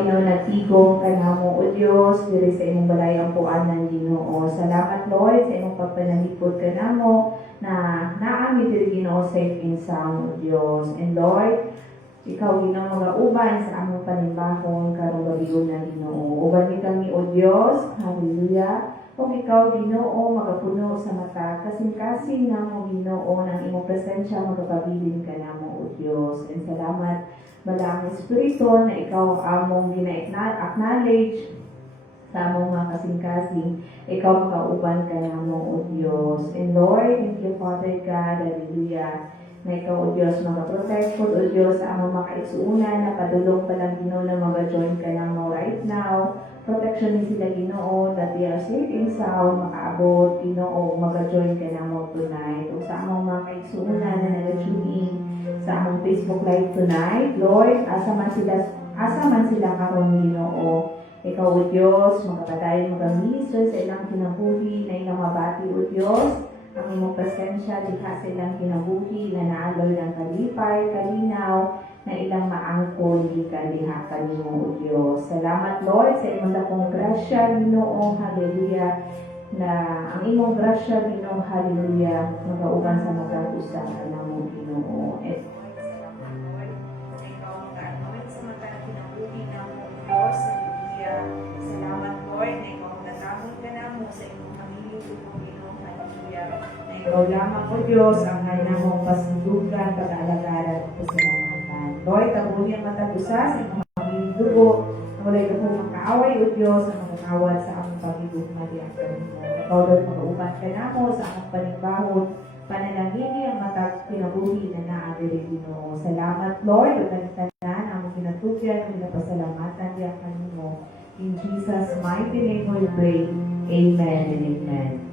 Ginoo nagtigom kanamo o Dios diri sa imong balayang puanan Ginoo. Salamat Lord sa imong pagpanalipod kanamo na naami diri Ginoo safe and sound o Dios. And Lord, ikaw Ginoo magauban sa among panimbahon karong gabi na Ginoo. Uban mi kami o Dios. Hallelujah. Kung ikaw Ginoo magapuno sa mata kasing-kasing namo Ginoo ng imong presensya magapabilin kanamo o Dios. And salamat Malang Espiritu na ikaw among gina-acknowledge sa among mga kasing-kasing, ikaw makauban ka namo o Diyos. And Lord, thank you Father God, hallelujah, na ikaw o Diyos makaprotect po o Diyos sa among makaisuunan na padulong pa lang Ginoo na mag-join ka namo right now. Protection ni sila Ginoo that they are safe and sound, makaabot Ginoo, mag-join ka namo tonight. O sa among mga kaisuunan na nag-tune in sa among Facebook Live tonight. Lord, asa man sila karon Ginoo. Ikaw o Diyos, makapadayon mag-minister sa ilang kinabuhi na ilang mabati o Diyos. Ang imong presensya, diha sa ilang kinabuhi na naaloy ng kalipay, kalinaw, na ilang maangkol, di ka diha kanimo o Diyos. Salamat Lord sa imong dakong grasya Ginoo, hallelujah, na ang imong grasya Ginoo, hallelujah, magauban sa mag-usa kanamo Ginoo. Salamat Lord na ikaw nagamot ka na mo sa iyong pamilya o Ginoo, hallelujah, na ikaw lamang o Diyos ang hanamong pasundugan, pag-alagaran at pasalamatan. Lord, tabunin ang matagusa sa iyong pamilya dugo, na wala'y kapong makaaway o Diyos ang makakawad sa aming pagigugma diyan kanimo. Ikaw Lord, makauban ka na mo sa aming panimbahon, pananangini ang matag kinabuhi na naadiri Ginoo. Salamat Lord, o tanan among kinatugyan, ang pinapasalamatan diyan kanimo. In Jesus' mighty name we pray. Amen and amen.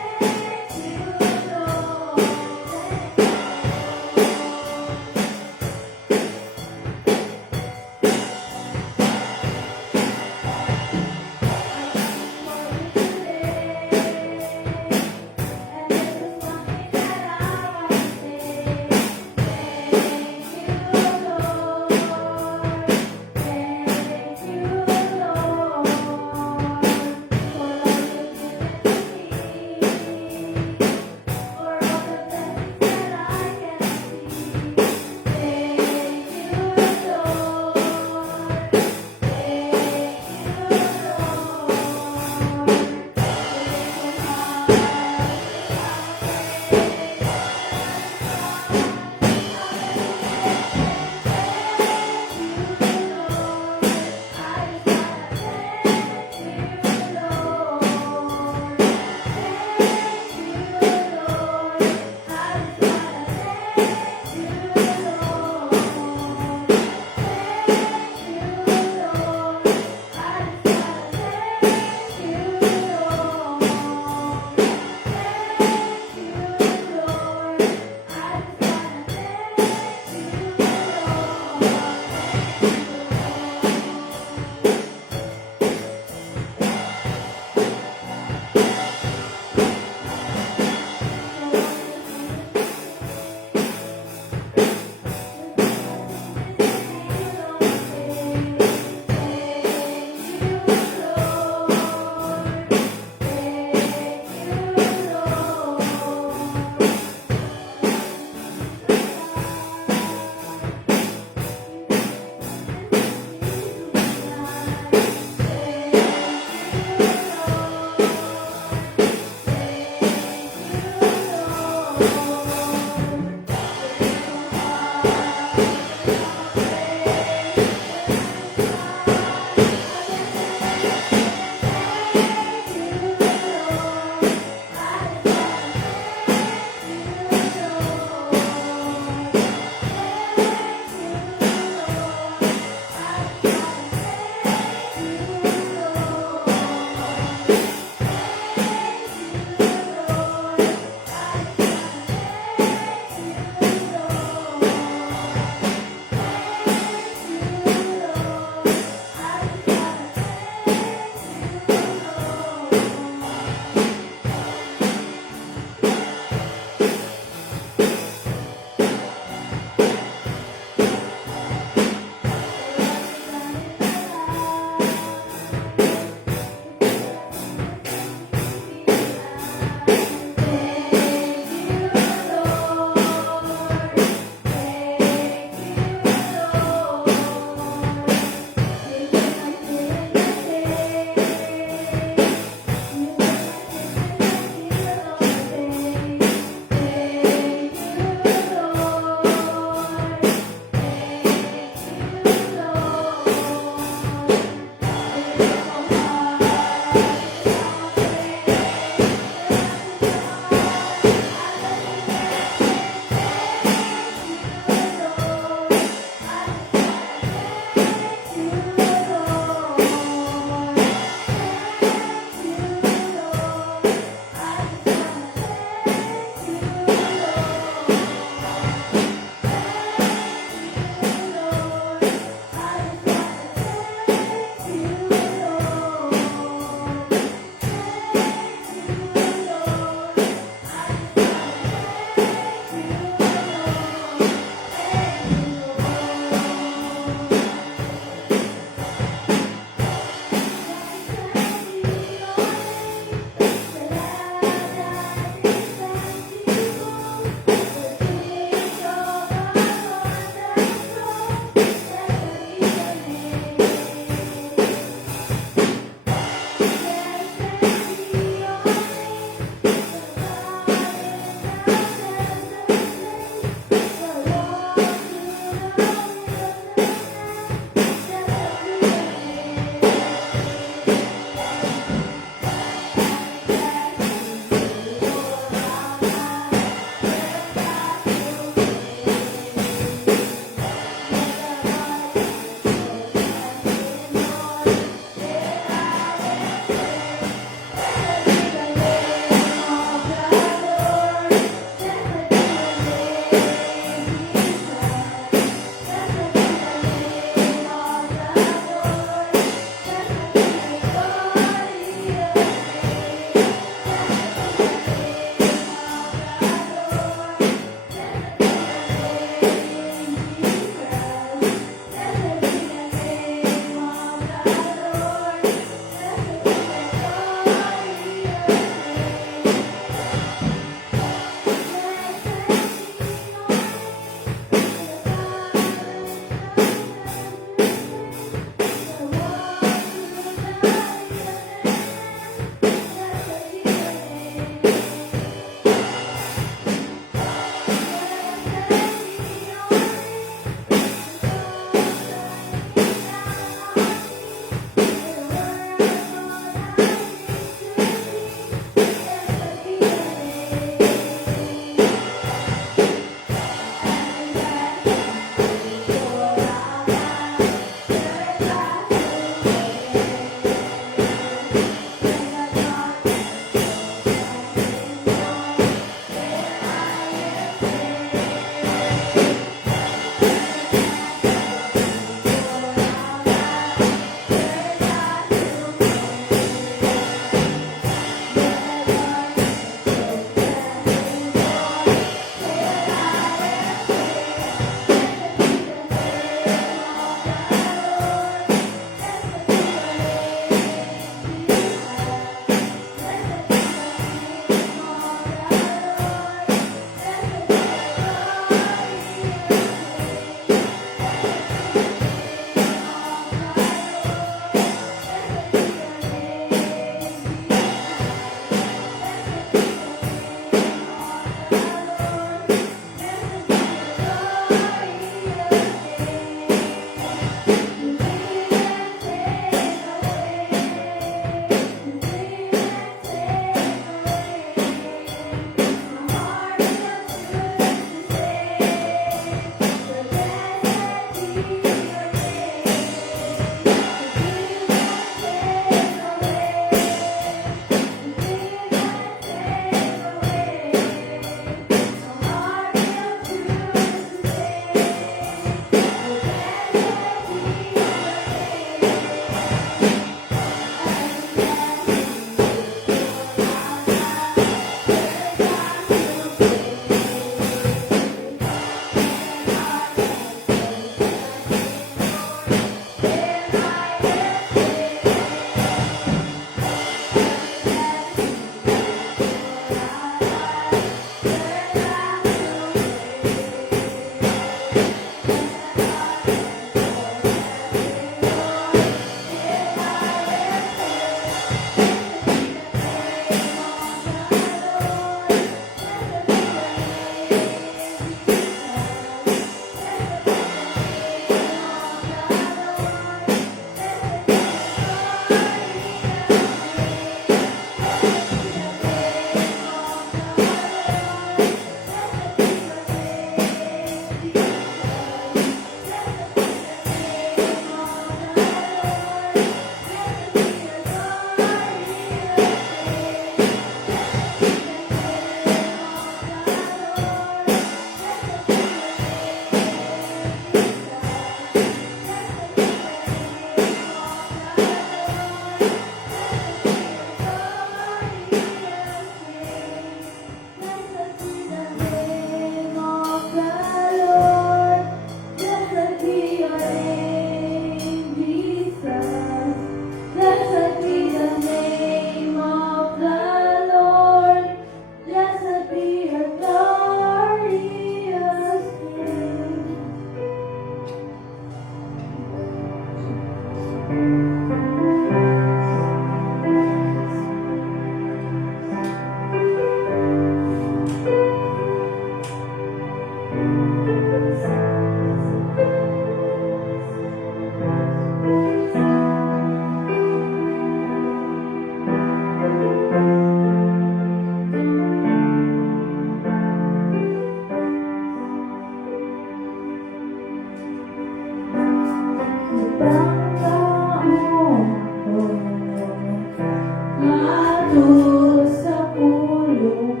Matud sa pulong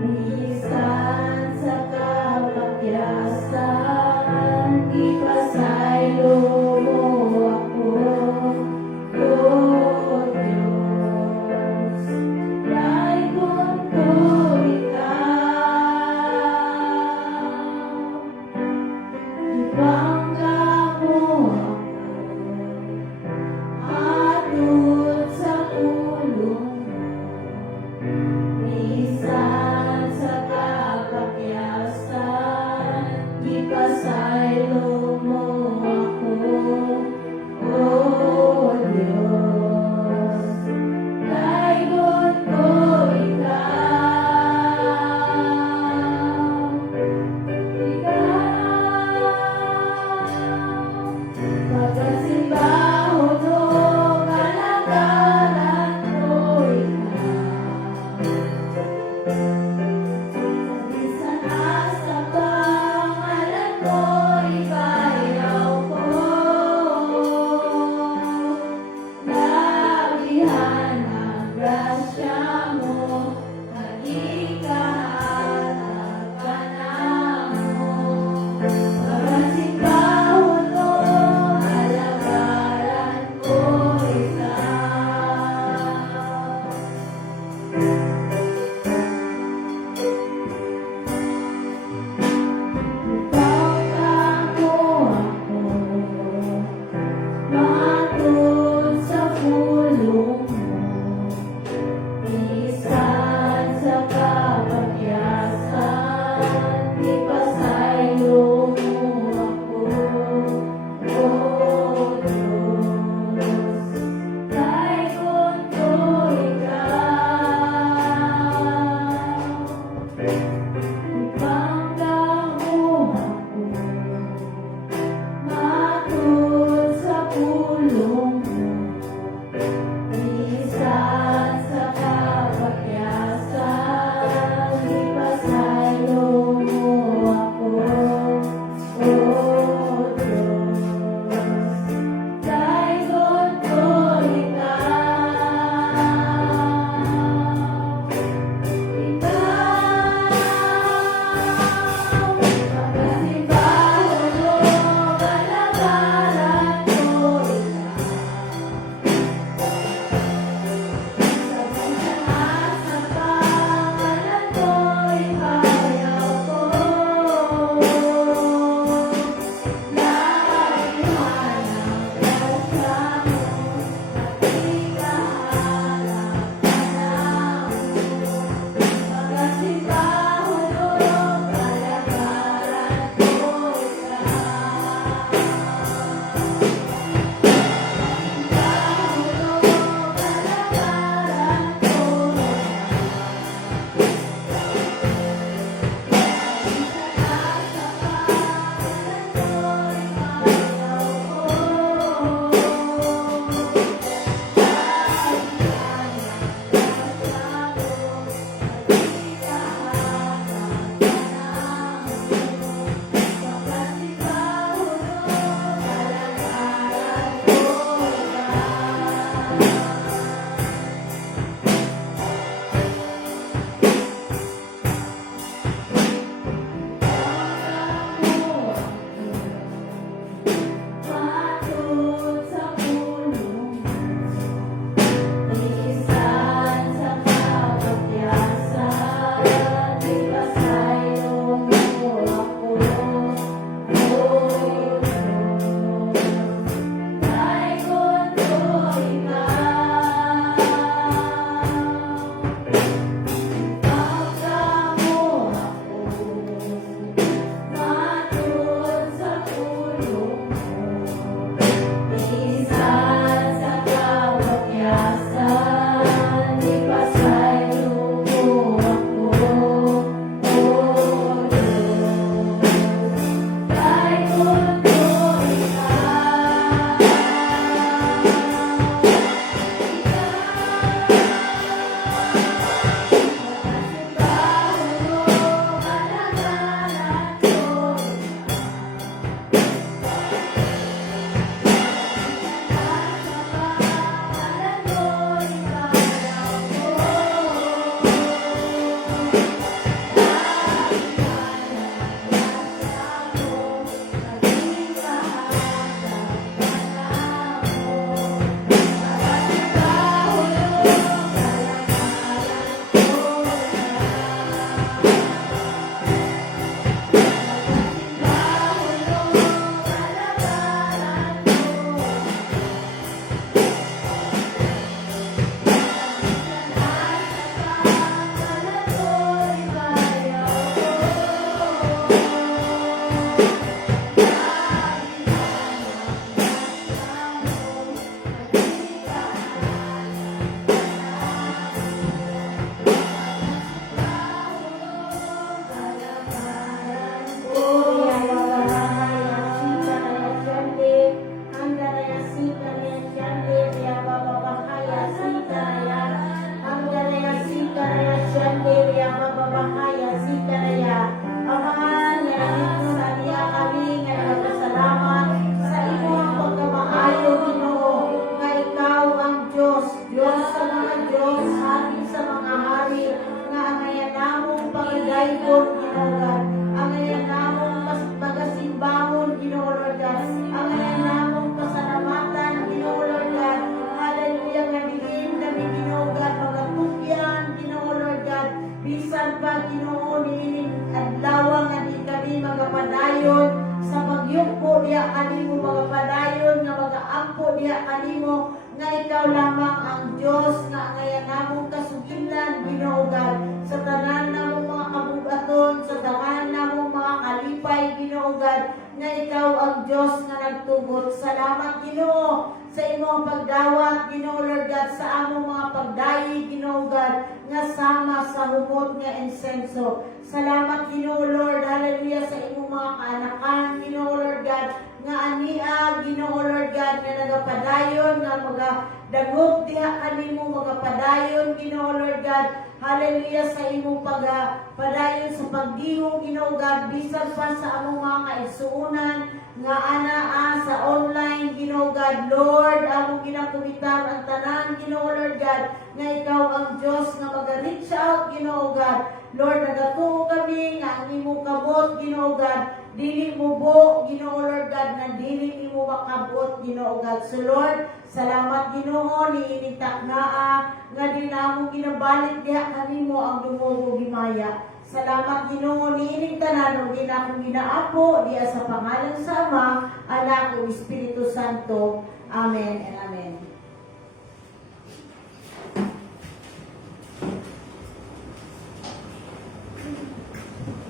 minsan sa kapakyasan, ipasaylo mo ako, O Diyos. Laygon ko ikaw, ibangga mo ako, atut sa pag-ampo diha kanimo nga ikaw lamang ang Dios nga ngayon namong kasugilan Ginoo God sa tanan namong mga kabugaton, sa tanan namong mga kalipay Ginoo God nga ikaw ang Dios nga nagtugot. Salamat Ginoo sa imong pagdawat Ginoo Lord God sa among mga pagdayi Ginoo God nga sama sa humot nga insenso. Salamat Ginoo Lord, hallelujah sa imong mga kaanakan Ginoo Lord God nga ania Ginoo Lord God nga nagapadayon nga dagop diha kanimo magapadayon Ginoo Lord God, hallelujah sa imong padayon sa pagdihong Ginoo God bisan pa sa among mga kaigsuonan nga anaa sa online Ginoo God. Lord, among ginakumitan ang tanan Ginoo Lord God nga ikaw ang Dios nga mag-reach out Ginoo God. Lord, nagatuo kami nga ang imong kabot Ginoo God dili mo bo Ginoo Lord God nga dili nimo makabot Ginoo God. So Lord, salamat Ginoo niining taknaa nga di namo ginabalik diha kanimo ang dumugo gimaya. Salamat Ginoo niining tanan ug di na akong ginaapo diha sa pangalan sa Ama, Anak ug Espiritu Santo. Amen and amen.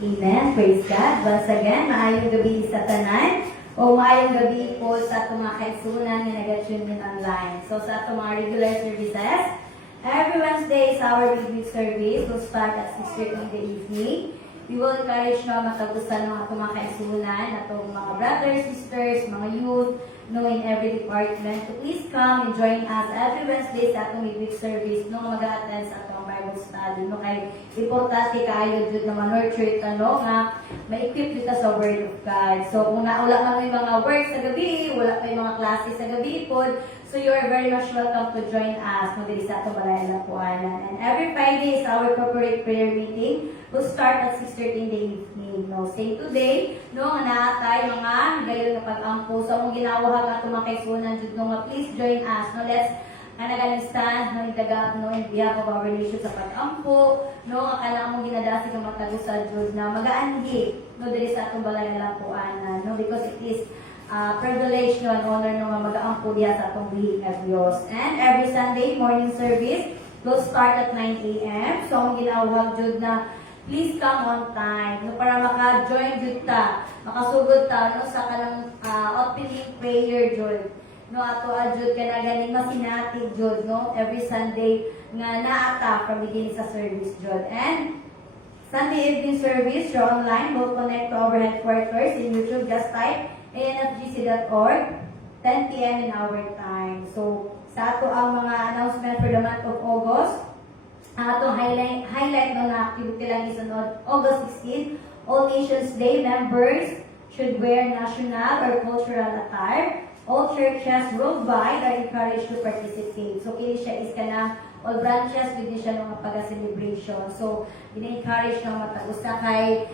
Amen. Praise God. Once again, maayong gabi sa tanan o maayong gabi po sa atong mga kaigsuonan nga nag-tune in online. So sa atong mga regular services, every Wednesday is our review service. We'll start at 6:30 in the evening. We will encourage na matagusan ng atong mga kaigsuonan, atong mga brothers, sisters, mga youth, in every department to please come and join us every Wednesday sa atong review service nung mag-attend sa atong Bible study. Kay importante kaayo jud na ma-nurture nga ma-equip kita sa Word of God. So kung wala man may mga work sa gabi, wala pa yung mga klase sa gabi po, so you are very much welcome to join us diri sa atong Balayan Lapuanan. And every Friday is our corporate prayer meeting. We'll start at 6:30 in the evening. Same today, nga naatay mga gayon nga pag-ampo. So kung ginawahag atong mga kaigsuonan jud nga please join us. Let's stand in behalf of our nation sa pag-ampo, nga kailangan mong ginadasi ka matagusan jud na magaanhi diri sa atong Balayan Lapuanan, because it is privilege and honor nga mag-aampo diha sa atong buhi nga Dios. And every Sunday morning service will start at 9 a.m. So ang ginawag jud na please come on time para maka-join jud ta, makasugod ta sa kanang opening prayer jud. Ato jud kana ganing masinatig jud every Sunday nga naata from beginning sa service jud. And Sunday evening service you're online, will connect to our headquarters in YouTube. Just type anfgc.org, 10 p.m. in our time. So sa ato ang mga announcement for the month of August, ang atong highlight na activity lang is on August 16, All Nations Day. Members should wear national or cultural attire. All churches worldwide are encouraged to participate. So kini siya is kana all branches with siya ng pag-celebration. So ina-encourage na matagusta kay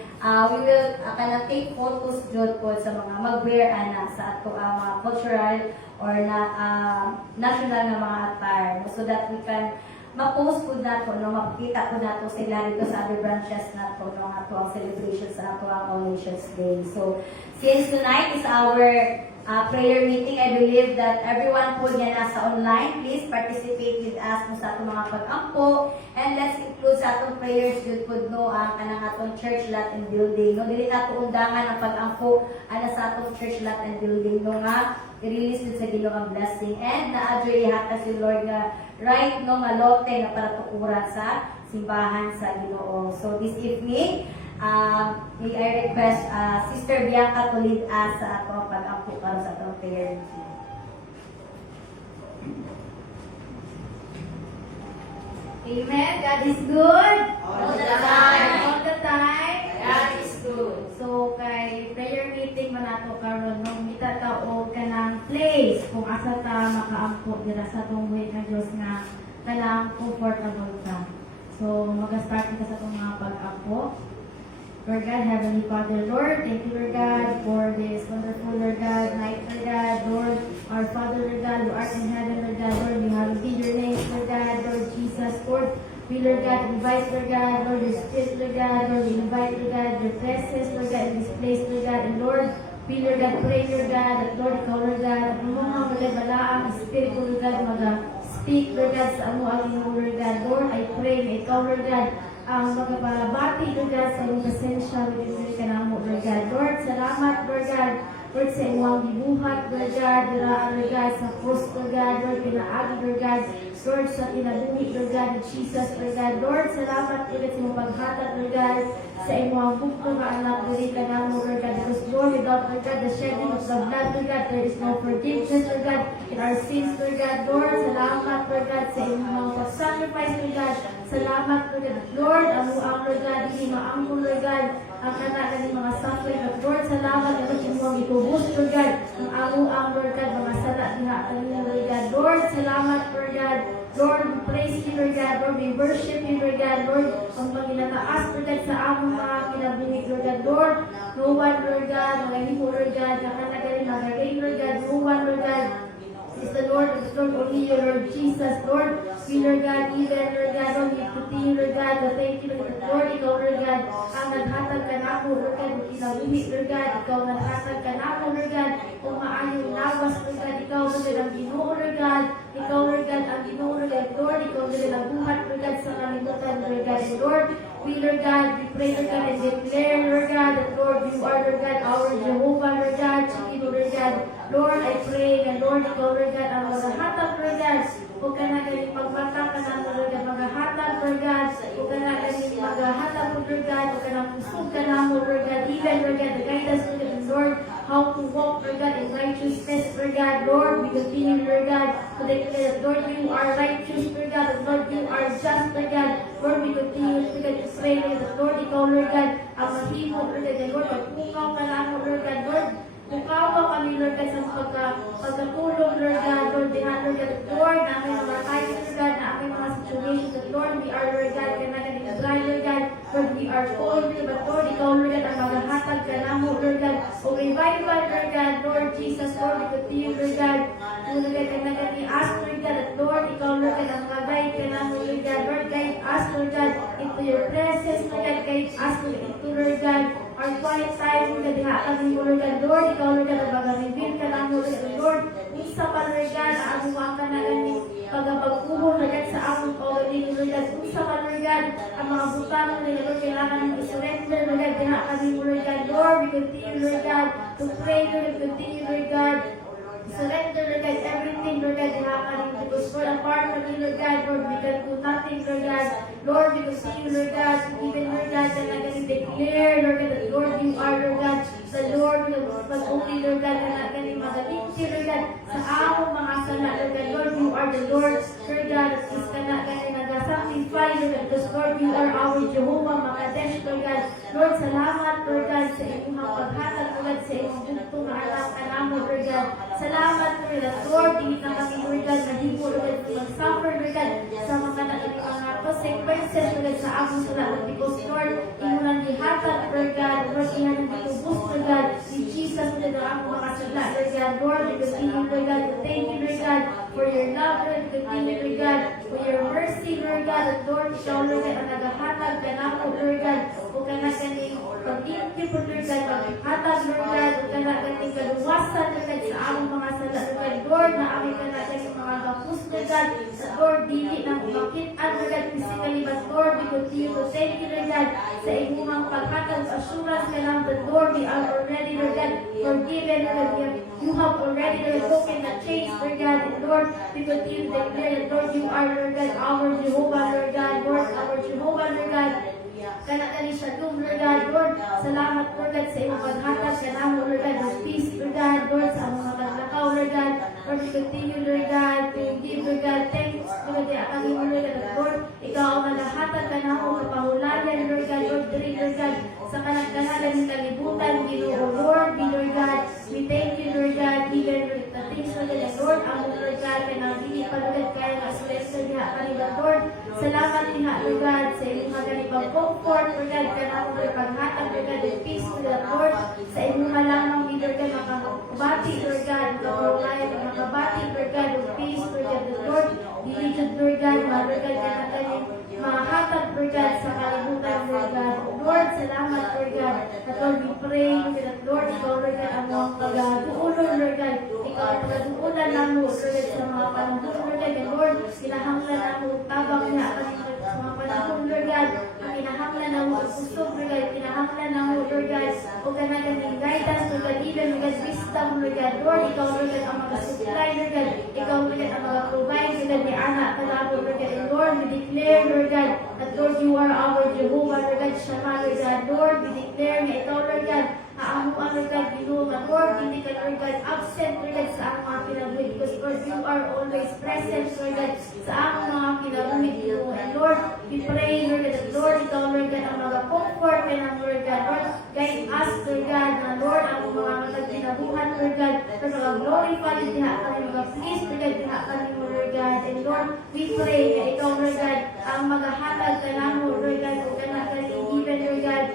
we will kana take photos jud po sa mga mag-wear ana sa ato mga cultural or national na mga attire, so that we can ma-post po nato, makikita po nato sila dito sa other branches nato ng ato ang celebration sa ato ang All Nations Day. So since tonight is our prayer meeting, I believe that everyone po niya nasa online, please participate with us sa atong mga pag-ampo, and let's include sa atong prayers yun po ang kanang atong church lot and building. Dili nato undangan ang pag-ampo sa atong church lot and building nga i-release din sa Ginoo ang blessing, and na-adjoy ihata si Lord nga right nga lote na para tukuran sa simbahan sa Ginoo. So this evening, may I request Sister Bianca to lead us sa atong pag-ampo para sa atong prayer meeting. Amen. God is good. All the time. All the time. God is good. So kay prayer meeting man nato karon nung mitataog ka ng place kung asa ta makaampo dira sa atong buhi nga Dios nga kanang comfortable ka. So mag-start kita sa atong mga pag-ampo. Lord God, Heavenly Father, Lord, thank you, Lord God, for this wonderful, Lord God, night, Lord God, Lord, our Father, Lord God, who art in heaven, Lord God, Lord, we have be your name, Lord God, Lord Jesus, Lord, we, Lord God, invite, Lord God, Lord, your Spirit, Lord God, Lord, we invite, Lord God, your presence, Lord God, in this place, Lord God, and Lord, we, Lord God, pray, Lord God, that Lord, ikaw, Lord God, at mga balaan God, mag-speak, Lord God, sa amo ang iyong Lord God. Lord, I pray na ikaw, Lord God, ang magpabati, Lord God, sa iyong presensya, Lord ka na mo, Lord God. Lord, salamat, Lord God, Lord, sa iyong gibuhat, Lord God, diraan, Lord God, sa cross, Lord God, Lord, pinaagi, Lord God, Lord, sa kinabuhi, Lord God, ni Jesus, Lord God. Lord, salamat, Lord, sa iyong paghatag, Lord God, sa iyong bukto nga anak, Lord, ka na mo, Lord God, because, Lord, without, Lord God, the shedding of the blood, Lord God, there is no forgiveness, Lord God, in our sins, Lord God. Lord, salamat, Lord God, sa iyong pag-sacrifice, Lord God. Salamat, Lord God. Lord, ang Lord God, hindi maangkol, Lord God, ang kanan ng mga suffering. But Lord, salamat, Lord, yung mga itubos, Lord God, ang Lord God, mga sala, diha, kanina, Lord God. Lord, salamat, Lord God. Lord, we praise you, Lord God. Lord, we worship you, Lord God. Lord, ang pagkinataas, Lord God, sa among mga kinabuhi, Lord God. Lord, no one, Lord God, mga hipo, Lord God, nakanagaling, magagaling, Lord God. No one, Lord God, is the Lord, is Lord, only you, Lord Jesus, Lord. We, Lord God, even, Lord God, Lord, we continue, Lord God, to thank you, Lord God, ikaw, Lord God, ang naghatag ka na po, Lord God, ang kinabuhi, Lord God, ikaw naghatag ka na po, Lord God, kung maayong lawas, Lord God, ikaw, Lord God, ang Ginoo, Lord God, ikaw, Lord God, ang Ginoo, Lord God, Lord, ikaw, Lord God, ang buhat, Lord God, sa kalimutan, Lord God, and Lord, we, Lord God, we pray, Lord God, and declare, Lord God, that, Lord, you are, Lord God, our Jehovah, Lord God, Chiquito, Lord God, Lord, I pray, and Lord, ikaw, Lord God, ang maghahatag, Lord God, huwag ka na galing pagbata ka na, Lord God, maghahatag, Lord God, huwag ka na galing maghahatag, Lord God, huwag ka na pusog ka na, Lord God, even, Lord God, the guidance, Lord God, Lord, how to walk, Lord God, in righteousness, Lord God, Lord, we continue, Lord God, to declare that, Lord, you are righteous, Lord God, and Lord, you are just, Lord God, Lord, we continue, Lord God, to pray, Lord, ikaw, Lord God, ang mahimo, Lord God, and Lord, magpukaw ka na, Lord God, Lord, pukaw kami, Lord God, sa pagkatulong, Lord God, Lord, Lord God, Lord, na aming mga times, Lord God, na aming mga situations, that Lord, we are, Lord God, kanagaling dry, Lord God, Lord, we are cold, but Lord, ikaw, Lord God, ang maghahatag ka na mo, Lord God, o revival, Lord God, Lord Jesus, Lord, we continue, Lord God, Lord God, kanagaling ask, Lord God, that Lord, ikaw, Lord God, ang mag-guide ka na mo, Lord God, Lord, guide us, Lord God, into your presence, Lord God, guide us, Lord, into, Lord God, our quiet time, Lord God, dihaatan mo, Lord God, Lord, ikaw, Lord God, ang mag-reveal ka lang, Lord God, Lord, isa pa, Lord God, ang mga kanagaling pagpagpuhon, Lord God, sa among kaugaling, Lord God, isa pa, Lord God, ang mga butang, Lord God, Lord, kailangan mo i-surrender, Lord God, dihaatan mo, Lord God, Lord, we continue, Lord God, to pray, Lord, we continue, Lord God, surrender, Lord God, everything, Lord God, dihaatan mo, because for apart from you, Lord God, Lord, we can do nothing, Lord God, Lord, we continue, Lord God, to even, Lord God, kanagaling declare, Lord God, that Lord, you are, Lord God, the Lord, but only, Lord God, kanagaling magalingki, Lord God, sa among mga sala, Lord God, Lord, you are the Lord, Lord God, is kanagaling nag-sanctify, Lord God, because Lord, you are our Jehovah, Makadesh, Lord God, Lord, salamat, Lord God, sa inyong mga paghatag, Lord God, sa inyong bugto na anak ka namin, Lord God, salamat, Lord God, Lord, di na kami, Lord God, nahipo, Lord God, mag-suffer, Lord God, sa mga nagaling mga consequences, Lord God, sa among sala, Lord, because Lord, imo nang gihatag, Lord God, Lord, imo nang gitubos, Lord God, ni Jesus, Lord God, ang mga sala, Lord God, Lord, we continue, Lord God, to thank you, Lord God, for your love, Lord, we continue, Lord God, for your mercy, Lord God, and Lord, ikaw, Lord God, ang nagahatag ka na po, Lord God, o ka na kaning pag-ibig po, Lord God, pag-hatag, Lord God, o ka na kaning kaluwasan, Lord God, sa among mga sala, Lord God, Lord, na aming ka na kaning mga gapos, Lord God, sa Lord, dili na makitaan, Lord God, physically, but Lord, we continue to thank you, Lord God, sa inyong paghatag, assurance ka lang, that Lord, we are already, Lord God, forgiven, Lord God, you have already, Lord, broken the chains, Lord God, and Lord, we continue to declare that, Lord, you are, Lord God, our Jehovah, Lord God, Lord, our Jehovah, Lord God, kanagaling siya doon, Lord God, Lord, salamat, Lord God, sa iyong paghatag, kanamo, Lord God, of peace, Lord God, Lord, sa mga maglakaw, Lord God, Lord, we continue, Lord God, to give, Lord God, thanks, Lord God, ang iyong, Lord God, Lord, ikaw ang naghahatag ka na mo, kapahulayan, Lord God, Lord, Lord God, sa kanagkanagan ng kalibutan, Ginoo, Lord, we, Lord God, we thank you, Lord God, even, Lord, the things, Lord God, Lord, ang Lord God, kanang hindi pa, Lord God, kaya nga sa diha, kanibang, Lord, salamat diha, Lord God, sa inyong maganibang comfort, Lord God, kanang, Lord, paghatag, Lord God, and peace, Lord God, Lord, sa inyong malamang, Lord God, makabati, Lord God, makabati, Lord God, of peace, Lord God, Lord, diligent, Lord God, Lord God, kanang, mahatag, Lord God, sa kalibutan, Lord God, Lord, salamat, Lord God. At Lord, we pray, Lord God, at Lord, ikaw, Lord God, ang mga pag-duulon, Lord God. Ikaw ang pag-duulan ng Lord God, sa mga panahon, Lord God. And Lord, kinahanglan ang tabang niya at sa mga panahon, Lord God. Ang kinahanglan ng pusog, Lord God. Kinahanglan ng Lord God. O kanagan ng guidance, Lord God. Even, Lord God, wisdom, Lord God. Lord, ikaw, Lord God, ang mga supply, Lord God. Ikaw, Lord God, ang mga provide, Lord God, ni anak, kalabo, Lord God. And Lord, we declare, Lord God, that Lord, you are our Jehovah, Lord God, Shammah, Lord God. Lord, we declare na ikaw, Lord God, aamuan, Lord God, ginuman. Lord, hindi ka, Lord God, absent, Lord God, sa among mga kinabuhi. Because, Lord, you are always present, Lord God, sa among mga kinabuhi, ginuman. And Lord, we pray, Lord God, that Lord, ikaw, Lord God, ang mga comfort ka ng Lord God. Lord, guide us, Lord God, na Lord, ang mga matagkinabuhan, Lord God, Lord, mga glorify, diha ka rin, mga please, Lord God, diha ka rin, Lord God. And Lord, we pray na ikaw, Lord God, ang maghahatag ka ng Lord God, o ka na even, Lord God,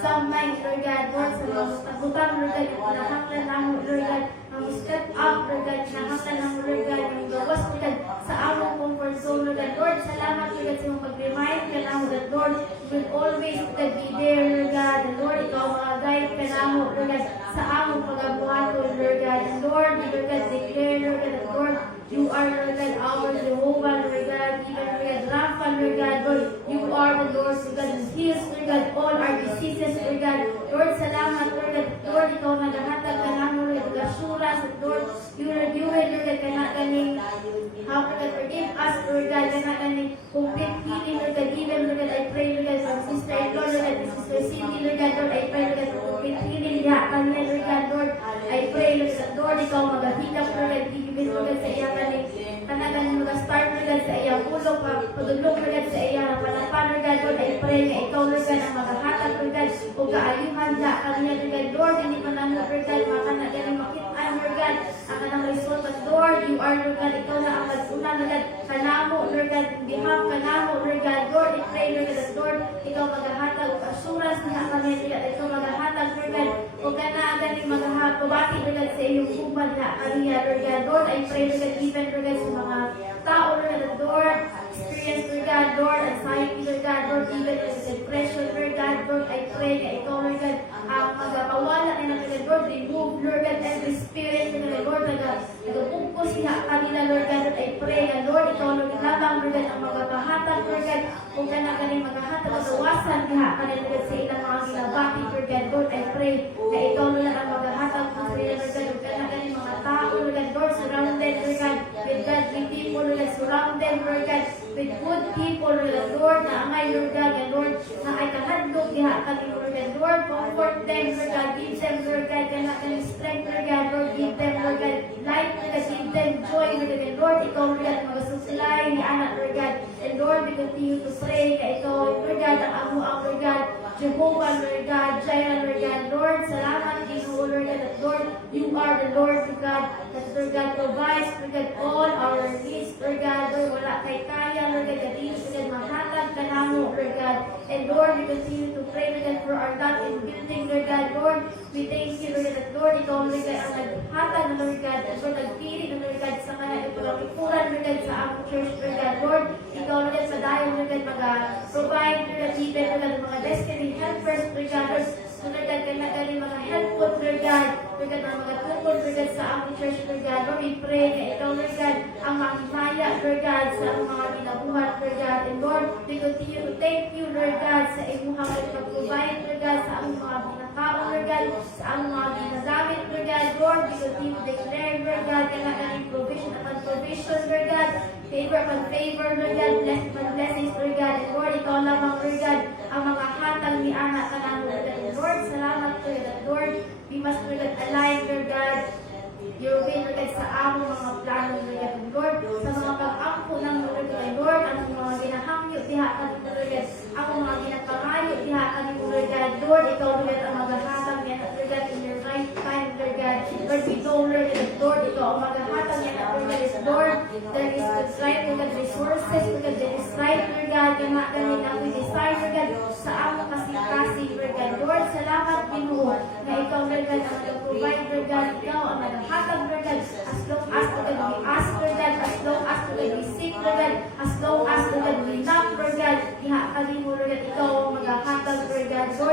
some minds, Lord God, Lord, sa mga tagutan, Lord God, yung pinahanglan ng Lord God, ang step up, Lord God, pinahanglan ng Lord God, yung gawas, Lord God, sa among comfort zone, Lord God. Lord, salamat, Lord God, sa mga pag-remind ka lang, that Lord, will always, Lord God, be there, Lord God, and Lord, ikaw mga guide ka lang, Lord God, sa among pag-abuhan, Lord God, and Lord, Lord God, declare, Lord God, that Lord, you are, Lord God, our Jehovah, Lord God, even, Lord God, Rapha, Lord God, Lord, you are the Lord, Lord God, who heals, Lord God, all our diseases, Lord God. Lord, salamat, Lord God, Lord, ikaw naghahatag ka lang, Lord God, assurance, that Lord, you review it, Lord God, kana ganing, how, Lord God, forgive us, Lord God, kana ganing, complete healing, Lord God, even, Lord God, I pray, Lord God, from sister-in-law, Lord God, Sister Cindy, Lord God, Lord, I pray, Lord God, for complete healing, diha, kanina, Lord God, Lord, I pray, Lord God, Lord, ikaw maghahikap, Lord God, even, Lord God, sa iya ganing, kanagan mag-start, Lord God, sa iyang ulog, pagulog, Lord God, sa iyang palapan, Lord God, Lord, I pray na ikaw, Lord God, ang maghahatag, Lord God, o kaayuhan niya, kanya, Lord God, Lord, hindi pa lang, Lord God, makanagan yung makitaan, Lord God, ang kanang result, but Lord, you are, Lord God, ikaw na ang magsunan, Lord God, kanamo, Lord God, in behalf, kanamo, Lord God, Lord, I pray, Lord God, that Lord, ikaw maghahatag, o assurance niya, kanya, Lord God, ikaw maghahatag, Lord God, o kanaagan yung maghahapabati, Lord God, sa iyong human na, kanya, Lord God, Lord, I pray, Lord God, even, Lord God, sa mga tao, Lord God, that Lord, experience, Lord God, Lord, anxiety, Lord God, Lord, even with depression, Lord God, Lord, I pray na ikaw, Lord God, ang magpawala na Lord God, Lord, remove, Lord God, every spirit, Lord God, nagpupos siya kanila, Lord God, that I pray na, Lord, ikaw, Lord God, labang, Lord God, ang magpahatag, Lord God, kung ka na kaning maghahatag, magawasan niya kanila, Lord God, sa ilang mga ginabati, Lord God, Lord, I pray na ikaw, Lord God, ang maghahatag, Lord God, kung ka na kaning mga tao, Lord God, Lord, surrounded, Lord God, with godly people, Lord God, surrounded, Lord God, with good people, Lord God, Lord, na angay, Lord God, and Lord, na ay kahadlok, diha kaning, Lord God, Lord, comfort them, Lord God, give them, Lord God, kanakan strength, Lord God, Lord, give them, Lord God, life, Lord God, give them joy, Lord God, and Lord, ikaw, Lord God, magasusulay ni anak, Lord God, and Lord, we continue to pray, ka ikaw, Lord God, ang amo, Lord God, Jehovah, Lord God, Jireh, Lord God, Lord, salamat, Ginoo, Lord God, that Lord, you are the Lord, Lord God, that Lord God provides, Lord God, all our needs, Lord God, Lord, wala kay kaya, Lord God, that is, Lord God, mahatag ka namo, Lord God, and Lord, we continue to pray, Lord God, for our God in building, Lord God, Lord, we thank you, Lord God, that Lord, ikaw, Lord God, ang naghatag, Lord God, and Lord, nagpili, Lord God, sa kanya, ito lang ikuran, Lord God, sa among church, Lord God, Lord, ikaw, Lord God, padayon, Lord God, mag-provide, Lord God, even, Lord God, mga destiny helpers, Lord God, Lord God, kailangan mga helpful, Lord God, Lord God, mga tukol, Lord God, sa among church, Lord God, Lord, we pray na ikaw, Lord God, ang makikaya, Lord God, sa mga ginabuhat, Lord God, and Lord, we continue to thank you, Lord God, sa imuha mag-provide, Lord God, sa among mga binakao, Lord God, sa among mga ginagamit, Lord God, Lord, we continue to declare, Lord God, kailangan provision upon provision, Lord God, favor upon favor, Lord God, blessing upon blessings, Lord God, and Lord, ikaw lamang, Lord God, ang mga hatang ni anak ka na, Lord God, and Lord, salamat, Lord God, Lord, we must, Lord God, align, Lord God, your will, Lord God, sa among mga plano, Lord God, and Lord, sa mga pag-ampo ng Lord God, and Lord, ang mga ginahangyo, diha ka ni Lord God, ang mga ginapangayo, diha ka ni Lord God, Lord, ikaw, Lord God, ang maghahatang niya, Lord God, in your right time, Lord God, Lord, we know, Lord God, Lord, ikaw ang maghahatang niya, Lord God, is Lord, there is the right, Lord God, resources, Lord God, there is right, Lord God, kama ganin ang we desire, Lord God, sa among kasi, Lord God, Lord, salamat, Ginoo, na ikaw, Lord God, ang mag-provide, Lord God, ikaw ang maghahatang, Lord God, as long as, Lord God, we ask, Lord God, as long as, Lord God, we seek, Lord God, as long as, Lord God, we knock, Lord God, iha kami mo, Lord God, ikaw ang maghahatang, Lord God, Lord,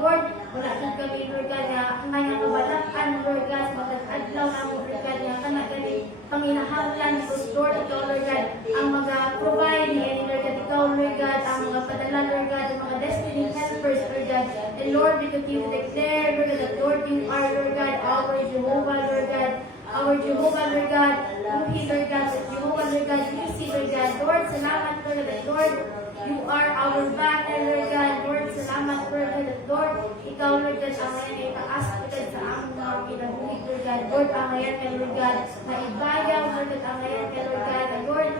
Lord, wala din kami, Lord God, nga ngayong kabalakan, Lord God, sa mga adlaw na mo, Lord God, nga kanagani panginahanglan, because Lord, ikaw, Lord God, ang mag-provide ni any, Lord God, ikaw, Lord God, ang mga padala, Lord God, ang mga destiny helpers, Lord God, and Lord, we continue to declare, Lord God, that Lord, you are, Lord God, our Jehovah, Lord God, our Jehovah, Lord God, Ruhi, Lord God, Jehovah, Lord God, Nisi, Lord God, Lord, salamat, Lord God, that Lord, you are our banner, Lord God, Lord, salamat, Lord God, that Lord, ikaw, Lord God, ang ngayon ay taas, Lord God, sa aming mga kinabuhi, Lord God, Lord, ang ngayon kay Lord God, na ibayang, Lord God, ang ngayon kay Lord God, na Lord,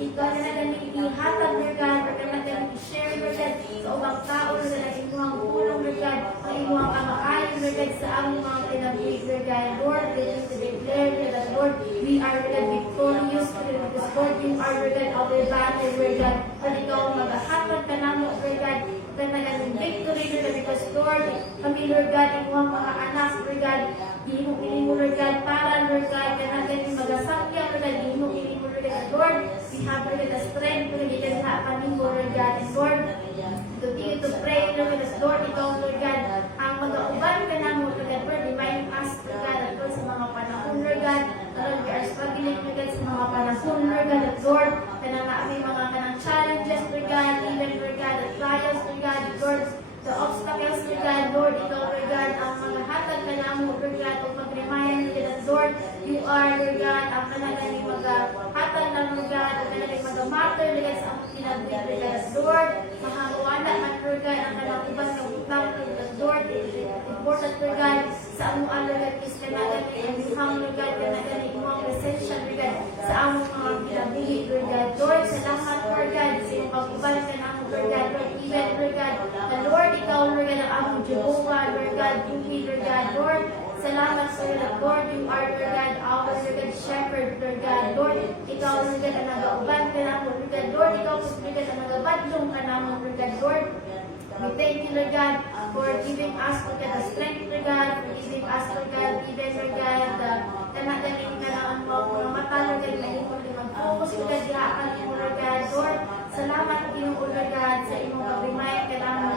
ikaw na natin ihatag, Lord God, or na natin i-share, Lord God, sa ubang tao, Lord God, ang imuhang tulong, Lord God, ang imuhang kamaayon, Lord God, sa aming mga kinabuhi, Lord God, Lord, we need to declare, Lord God, Lord, we are, Lord God, victorious, Lord God, because Lord, you are, Lord God, our banner, Lord God, Lord, ikaw ang maghahatag ka namo, Lord God, na naging victory, Lord God, because Lord, kami, Lord God, imuhang mga anak, Lord God, hindi mo, Lord God, para, Lord God, ka natin magasakya, Lord God, hindi mo, Lord God, Lord, we have, Lord God, the strength, Lord God, ikadha kami mo, Lord God, and Lord, continue to pray, Lord God, as Lord, ikaw, Lord God, ang mag-auban ka namo, Lord God, Lord, remind us, Lord God, at Lord, sa mga panahon, Lord God, Lord, we are struggling, Lord God, sa mga panahon, Lord God, at Lord, kanang aming mga kanang challenges, Lord God, even, Lord God, the trials, Lord God, Lord, the obstacles, Lord God, Lord, ikaw, Lord God, ang mga hatag ka namo, Lord God, o mag-remind, Lord God, Lord, you are, Lord God, ang kanang mag-hatag na, Lord God, o kanang mag-matter, Lord God, sa aming kinabuhi, Lord God, Lord, mahawala man, Lord God, ang kanang ubang na utang, Lord God, Lord, important, Lord God, sa among, Lord God, is kanang ang imuhang, Lord God, kanang imuhang presensya, Lord God, sa among mga kinabuhi, Lord God, Lord, salamat, Lord God, sa iyong pag-ubal ka namo, Lord God, Lord, even, Lord God, na Lord, ikaw, Lord God, ang among Jehovah, Lord God, Ruhi, Lord God, Lord, salamat sa iyo, Lord, you are, Lord God, our, Lord God, shepherd, Lord God, Lord, ikaw, Lord God, ang nag-auban ka namo, Lord God, Lord, ikaw, Lord God, ang nag-abadlong ka namo, Lord God, Lord, we thank you, Lord God, for giving us, Lord God, the strength, Lord God, for giving us, Lord God, even, Lord God, the tanagaling ka na ang mga mata, Lord God, na imo, Lord, mag-focus, Lord God, dihaan mo, Lord God, Lord, salamat, Ginoo, Lord God, sa imong pag-remind ka naman,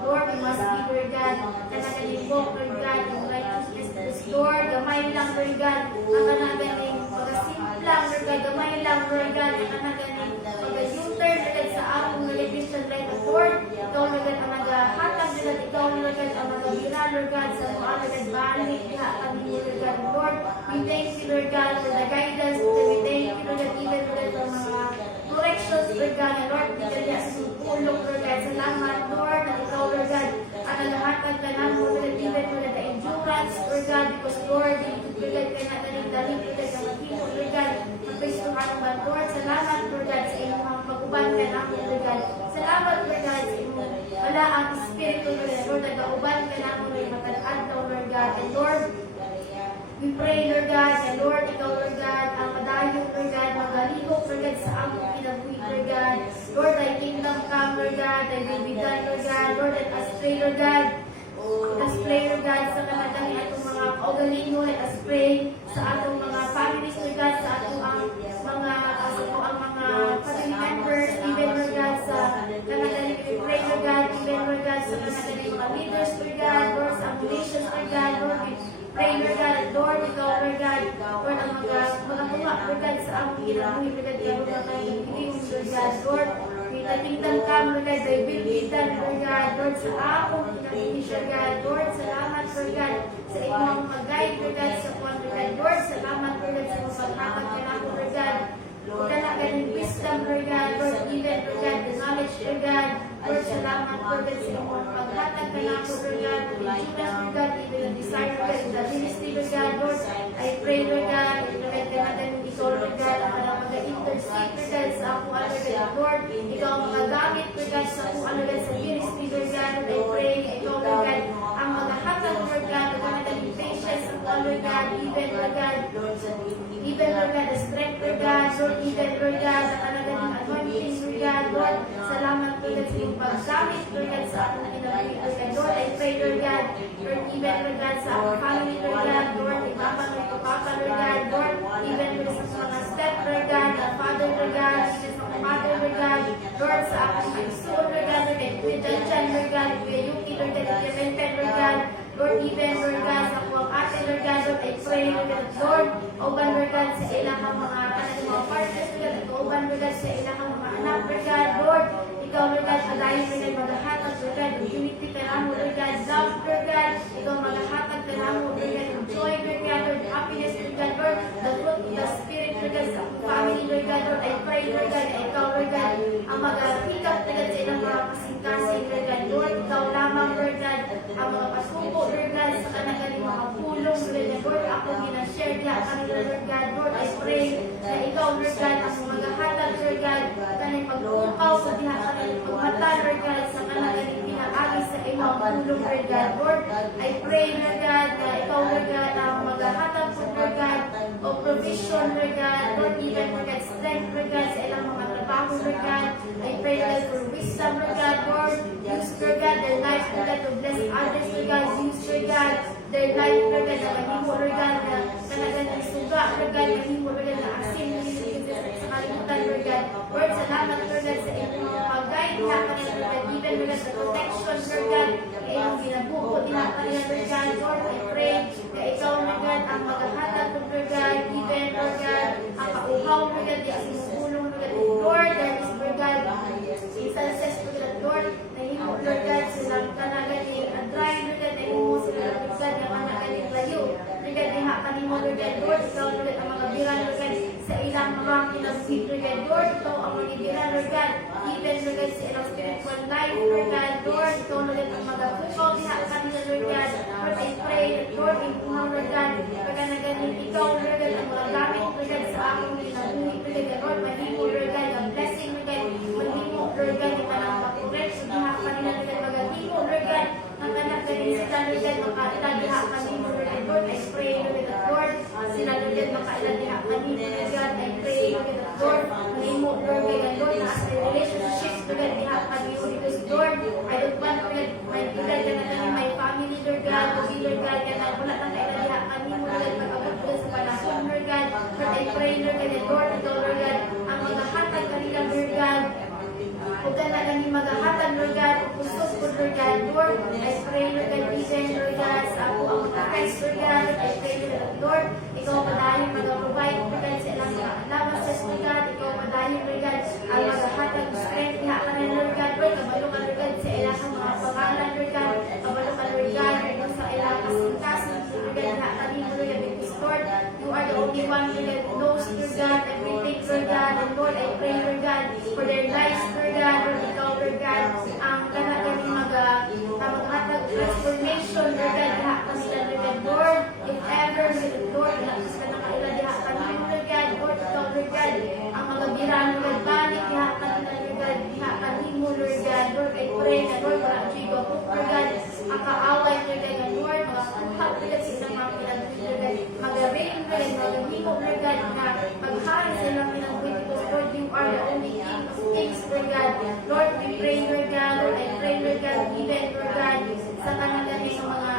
Lord, we must be, Lord God, tanagaling po, Lord God, yung righteousness, Lord, gamay lang, Lord God, ang kanagaling, pag-simplang, Lord God, gamay lang, Lord God, ang kanagaling, pag-yuter, Lord God, sa among Christian life, Lord, ikaw, Lord God, ang naghahatag, Lord God, ikaw, Lord God, ang nagbira, Lord God, sa mga, Lord God, balik, diha kami, Lord God, Lord, we thank you, Lord God, for the guidance, we thank you, Lord God, even, Lord God, for mga corrections, Lord God, and Lord, we thank you, sumulong, Lord God, salamat, Lord, na ikaw, Lord God, ang naghahatag ka na, Lord God, even, Lord God, the endurance, Lord God, because, Lord, Lord God, kaya natin dalit, Lord God, ang maghimo, Lord God, mag-Kristo ka naman, Lord, salamat, Lord God, sa iyong mga pag-uban ka namin, Lord God, salamat, Lord God, sa iyong wala ang Espiritu, Lord God, Lord, nag-auban ka namin, Lord, matag-adlaw, Lord God, and Lord, we pray, Lord God, and Lord, ikaw, Lord God, ang madayong, Lord God, magalihok, Lord God, sa aming kinabuhi, Lord God, Lord, thy kingdom come, Lord God, thy will be done, Lord God, Lord, and us pray, Lord God, us pray, Lord God, sa kanatang atong mga kaugalingon, let us pray sa atong mga families, Lord God, sa atong ang mga family members, even, Lord God, sa kanatang we pray, Lord God, even, Lord God, sa kanatang mga leaders, Lord God, Lord, sa among nations, Lord God, Lord, we pray, Lord God, and Lord, ikaw, Lord God, Lord, ang mga tuwa, Lord God, sa among kinabuhi, Lord God, ikaw, Lord God, Lord God, Lord, may kingdom come, Lord God, thy will be done, Lord God, Lord, sa akong kinabuhi, Lord God, Lord, salamat, Lord God, sa inyong mag-guide, Lord God, sa kuwan, Lord God, Lord, salamat, Lord God, sa paghatag ka na, Lord God, Lord, na galing wisdom, Lord God, Lord, even, Lord God, the knowledge, Lord God, Lord, salamat, Lord God, sa inyong paghatag ka na, Lord God, the endurance, Lord God, even the desire, Lord God, the ministry, Lord God, Lord, I pray, Lord God, Lord God, kanatan ikaw, Lord God, ang mag-intercede, Lord God, sa ako, Lord God, Lord, ikaw ang magagamit, Lord God, sa ako, Lord God, sa ministry, Lord God, I pray, ikaw, Lord God, ang maghahatag, Lord God, ang kanatan patience, ako, Lord God, even, Lord God, even, Lord God, the strength, Lord God, Lord, even, Lord God, ang kanatan anointing, Lord God, Lord, salamat, Lord God, sa iyong paggamit, Lord God, sa akong kinabuhi, Lord God, Lord, I pray, Lord God, Lord, even, Lord God, sa akong family, Lord God, Lord, Papa, Lord, Papa, Lord God, Lord, even, Lord, sa mga step, Lord God, Father, Lord God, even sa mga Father, Lord God, Lord, sa aking Panginoon, Lord God, Lord, kay Kuya Janchan, Lord God, Kuya Yuki, Lord God, Clemente, Lord God, Lord, even, Lord God, sa kuwang ate, Lord God, Lord, I pray, Lord God, Lord, uban, Lord God, sa ilang mga kanang mga partners, Lord God, uban, Lord God, sa ilang mga anak, Lord God, Lord, ikaw, Lord God, padayon, Lord God, maghahatag, Lord God, ng unity ka namo, Lord God, love, Lord God, ikaw maghahatag ka namo, Lord God, ng joy, Lord God, Lord, happiness, Lord God, Lord, the fruit of the Spirit, Lord God, sa akong family, Lord God, Lord, I pray, Lord God, na ikaw, Lord God, ang mag-pick up, Lord God, sa ilang mga kasing-kasing, Lord God, Lord, ikaw lamang, Lord God, ang mga pasuko, Lord God, sa kanagaling mga pulong, Lord God, Lord, ako ginashare niya, kanila, Lord God, Lord, I pray na ikaw, Lord God, ang maghahatag, Lord God, kanang pag-ukaw sa diha, kanang pagmata, Lord God, sa kanagaling pinaagi sa imong pulong, Lord God, Lord, I pray, Lord God, na ikaw, Lord God, ang maghahatag po, Lord God, o provision, Lord God, Lord, even, Lord God, strength, Lord God, sa ilang mga trabaho, Lord God, I pray, Lord, for wisdom, Lord God, Lord, use, Lord God, their life, Lord God, to bless others, Lord God, use, Lord God, their life, Lord God, na mahimo, Lord God, na kanagaling suga, Lord God, mahimo, Lord God, na asin, sa kalimutan, Lord God, Lord, salamat, Lord God, sa inyong mga pag-guide, na kanila, Lord God, even, Lord God, sa protection, Lord God, na inyong ginabuko, na kanila, Lord God, Lord, I pray, na ikaw, Lord God, ang maghahatag, Lord God, even, Lord God, ang kauhaw, Lord God, di ang sinulong, Lord God, Lord, that is, Lord God, instances, Lord God, Lord, na himo, Lord God, silang kanagaling dry, Lord God, na himo sila, Lord God, na kanagaling layo, Lord God, diha kanimo, Lord God, Lord, ikaw, Lord God, ang mga bira, Lord God, sa ilang mga kinabit, Lord God, Lord, ikaw ang mga bira, Lord God, even, Lord God, sa ilang spiritual life, Lord God, Lord, ikaw, Lord God, ang mga pukaw, diha kanila, Lord God, Lord, I pray, Lord, ipuhaw, Lord God, pagkanagaling ikaw, Lord God, ang mga gamit, Lord God, sa akong kinabuhi, Lord God, Lord, mahimo, Lord God, ang blessing, Lord God, mahimo, Lord God, yung kanang pakuret, so diha kanila, Lord God, magahimo, Lord God, ang anak galing sila, Lord God, makailadiha kanimo, Lord God, Lord, I pray, Lord God, Lord, sila, Lord God, makailadiha kanimo, Lord God, I pray, Lord God, Lord, mahimo, Lord God, Lord, na as a relationship, Lord God, diha kanimo, because, Lord, I don't want, Lord God, my bilag ka na kanimo, my family, Lord God, to be, Lord God, ka na wala nang kailadiha kanimo, Lord God, mag-abot ko sa panahon, Lord God, Lord, I pray, Lord God, Lord, ikaw, Lord God, ang maghahatag kanila, Lord God, huwag ka na ganing maghahatag, Lord God, kusog ko, Lord God, Lord, I pray, Lord God, even, Lord God, sa ako ang mga Christ, Lord God, I pray, Lord, ikaw madahin mag-provide, Lord God, sa ilang mga allowances, Lord God, ikaw madahin, Lord God, ang maghahatag ng strength, diha ka na, Lord God, Lord, kabalo ka, Lord God, sa ilang mga pangalan, Lord God, kabalo ka, Lord God, sa ilang kasing-kasing, Lord God, diha ka ni, Lord God, because, Lord, you are the only one, Lord God, who knows, Lord God, everything, Lord God, and Lord, I pray, Lord God, for their lives, Lord God, Lord, ikaw, Lord God, ang kanagaling maghatag transformation, Lord God, diha ka sila, Lord God, Lord, if ever, Lord, lakas ka na kaila, diha ka ni, Lord God, Lord, ikaw, Lord God, ang mga biran, Lord God, balik, diha ka nila, Lord God, diha ka ni mo, Lord God, Lord, I pray na, Lord, wala jigo, Lord God, ang kaaway, Lord God, Lord, mga kuha, Lord God, sa isang mga pinag-Lord God, mag-rain, Lord God, mag-himo, Lord God, na mag-hari sa ilang pinag-Lord, Lord, you are the only King of Kings, Lord God, Lord, we pray, Lord God, Lord, I pray, Lord God, even, Lord God, sa kanagaling sa mga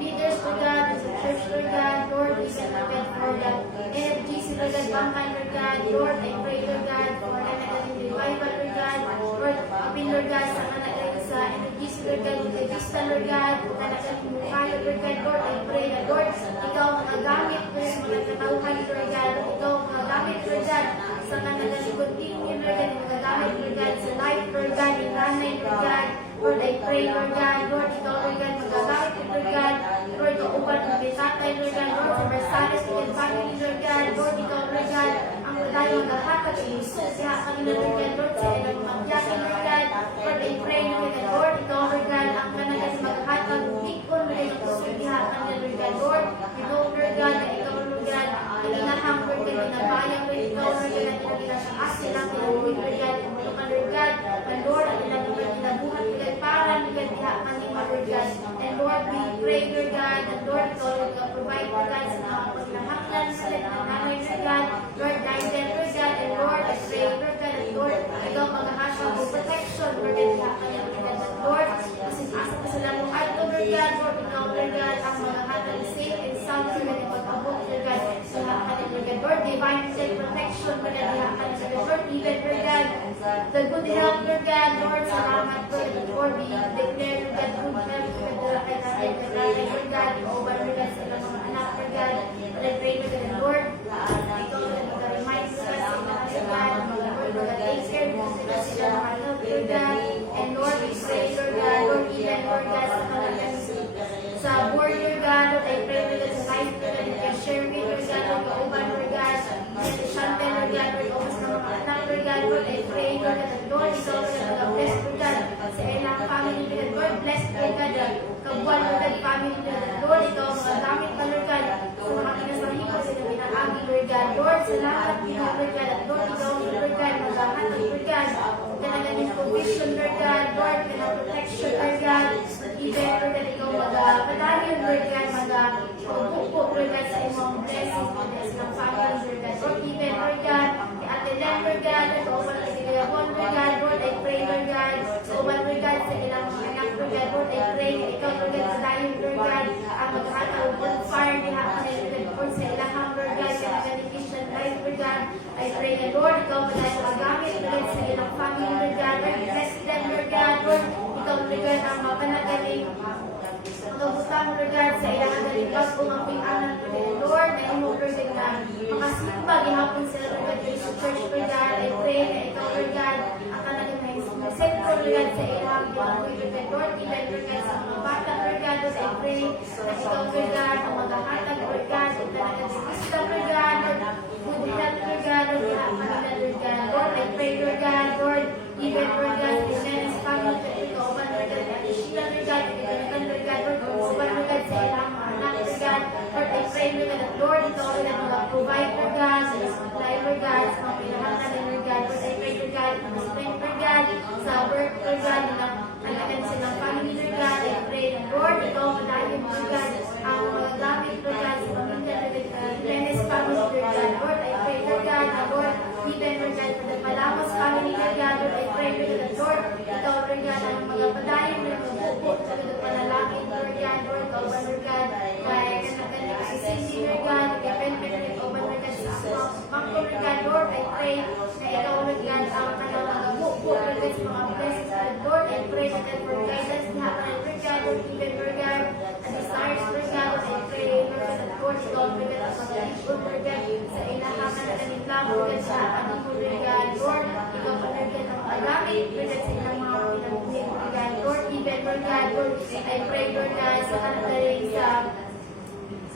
leaders, Lord God, sa church, Lord God, Lord, we can repent for that energies, Lord God, bangkan, Lord God, Lord, I pray, Lord God, for kanagaling revival, Lord God, Lord, apin, Lord God, sa kanagaling sa energies, Lord God, with the distant, Lord God, kanagaling mukha, Lord God, Lord, I pray na, Lord, ikaw mga gamit, Lord, sa mga katauhan, Lord God, ikaw mga gamit, Lord God, sa kanagaling continue, Lord God, mga gamit, Lord God, sa life, Lord God, in nanay, Lord God, Lord, I pray, Lord God, Lord, ikaw, Lord God, magagamit, Lord God, Lord, kauban ng bitatay, Lord God, Lord, sa Versailles, Lord God, family, Lord God, Lord, ikaw, Lord God, ang madali maghahatag, iso, siya, kanina, Lord God, Lord, sa ilang magyakin, Lord God, Lord, I pray, Lord God, Lord, ikaw, Lord God, ang kanagas maghatag, bigkon, Lord God, ang kusulihan, Lord God, Lord, you know, Lord God, na ikaw, Lord God, ang inahang, Lord God, inabayang, Lord, ikaw, Lord God, ang inasyaas, silang kinabuhin, Lord God, Lord God, and Lord, ang ilang kinabuhan, Lord God, para, Lord God, diha, kanima, Lord God, and Lord, we pray, Lord God, and Lord, ikaw, Lord God, provide, Lord God, sa mga paglahaklan, sa ng nanay, Lord God, Lord, guide them, Lord God, and Lord, I pray, Lord God, and Lord, ikaw, maghahasya mo protection, Lord God, diha, kanima, Lord God, and Lord, kasi asa pa sila mong ato, Lord God, Lord, ikaw, Lord God, ang maghahatag safe and sound, Lord God, pag-abot, Lord God, sa kanima, Lord God, Lord, divine safe protection, Lord God, diha, kanima, Lord, even, Lord God, the good health, Lord God, Lord, salamat, Lord, Lord, we declare, Lord God, good health, Lord God, Lord God, over, Lord God, sa ilang mga anak, Lord God, but I pray, Lord God, Lord, ikaw, Lord God, remind us, Lord God, Lord God, take care, Lord God, sila mga health, Lord God, and Lord, we pray, Lord God, Lord, even, Lord God, sa talagang sa word, Lord God, Lord, I pray, Lord God, sa life, Lord God, and share me, Lord God, Lord, kauban, Lord God, and Shante, Lord God, Lord, kauban sa mga anak, Lord God, Lord, I pray, Lord God, that Lord, ikaw, Lord God, mag-bless, Lord God, sa ilang family, Lord God, Lord, bless, Lord God, kabuan, Lord God, family, Lord God, Lord, ikaw, mga gamit pa, Lord God, sa mga pinasahipo, sa mga pinaagi, Lord God, Lord, salamat, Lord God, at Lord, ikaw, Lord God, maghahatag, Lord God, kanagaling provision, Lord God, Lord, kanang protection, Lord God, even, Lord God, ikaw, padayon, Lord God, mag-upo, Lord God, sa imong blessings, Lord God, sa mga family, Lord God, Lord, even, Lord God, ni Ate Len, Lord God, at kauban sa Gayabon, Lord God, Lord, I pray, Lord God, kauban, Lord God, sa ilang mga anak, Lord God, Lord, I pray, ikaw, Lord God, padayon, Lord God, ang maghatag, Lord, fire, diha, Lord, sa ilang, Lord God, sa beneficial life, Lord God, I pray, na Lord, ikaw, padayon, magamit, Lord God, sa ilang family, Lord God, Lord, bless them, Lord God, Lord, ikaw, Lord God, ang mapanagaling, Pagkabutang, Lord God, sa ilang nalipas kung ang pinganan, Lord, na imo, Lord God, na makasimba, gihapon sila, Lord God, sa church, Lord God, I pray na ikaw, Lord God, ang talagang may sentro, Lord God, sa ilang, Lord, even, Lord God, sa mga bata, Lord God, Lord, I pray na ikaw, Lord God, ang maghahatag, Lord God, ang talagang wisdom, Lord God, Lord, good health, Lord God, Lord, Lord God, Lord, I pray, Lord God, Lord, even, Lord God, the Len's family, ikaw, Lord God, at Sheila, Lord God, Lord God, Lord, kauban, Lord God, sa ilang mga anak, Lord God, Lord, I pray, Lord God, that Lord, ikaw, Lord God, mag-provide, Lord God, sa supply, Lord God, sa mga pinahatan, Lord God, Lord, I pray, Lord God, strength, Lord God, sa work, Lord God, ng alagan silang family, Lord God, I pray, Lord, ikaw, madayon, Lord God, ang mga gamit, Lord God, sa pamilya, Lord God, Len's family, Lord God, Lord, I pray, Lord God, na Lord, even, Lord God, for the Palamos family, Lord God, Lord, I pray, Lord God, Lord, ikaw, Lord God, ang mga padayon, Lord, magbubo, sa mga panalangin, Lord God, Lord, kauban, Lord God, kaya kanagaling si Cindy, Lord God, depende, Lord, kauban, Lord God, sa Mangko, Lord God, Lord, I pray na ikaw, Lord God, ang kanang mga bubo, Lord God, sa mga blessings, Lord, I pray na God, for guidance, na Lord God, Lord, even, Lord God, and desires, Lord God, I pray, Lord God, that Lord, ikaw, Lord God, ang mga ipon, Lord God, sa ilahaman na kanitlang, Lord God, sa ating, Lord God, Lord, ikaw, Lord God, ang magamit, Lord God, sa ilang mga pinagpunin, Lord God, Lord, even, Lord God, Lord, I pray, Lord God, sa kanagaling sa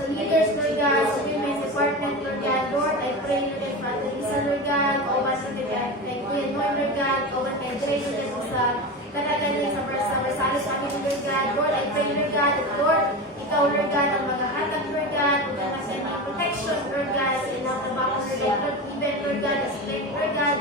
leaders, Lord God, sa women's department, Lord God, Lord, I pray, Lord God, for Ate Lisa, Lord God, kauban sa Lord God, kay Kuya Noy, Lord God, kauban kay Dre, Lord God, sa kanagaling sa Versailles, Lord God, Lord, I pray, Lord God, that Lord, ikaw, Lord God, ang maghahatag, Lord God, sa mga protection, Lord God, sa ilang trabaho, Lord God, Lord, even, Lord God, the strength, Lord God,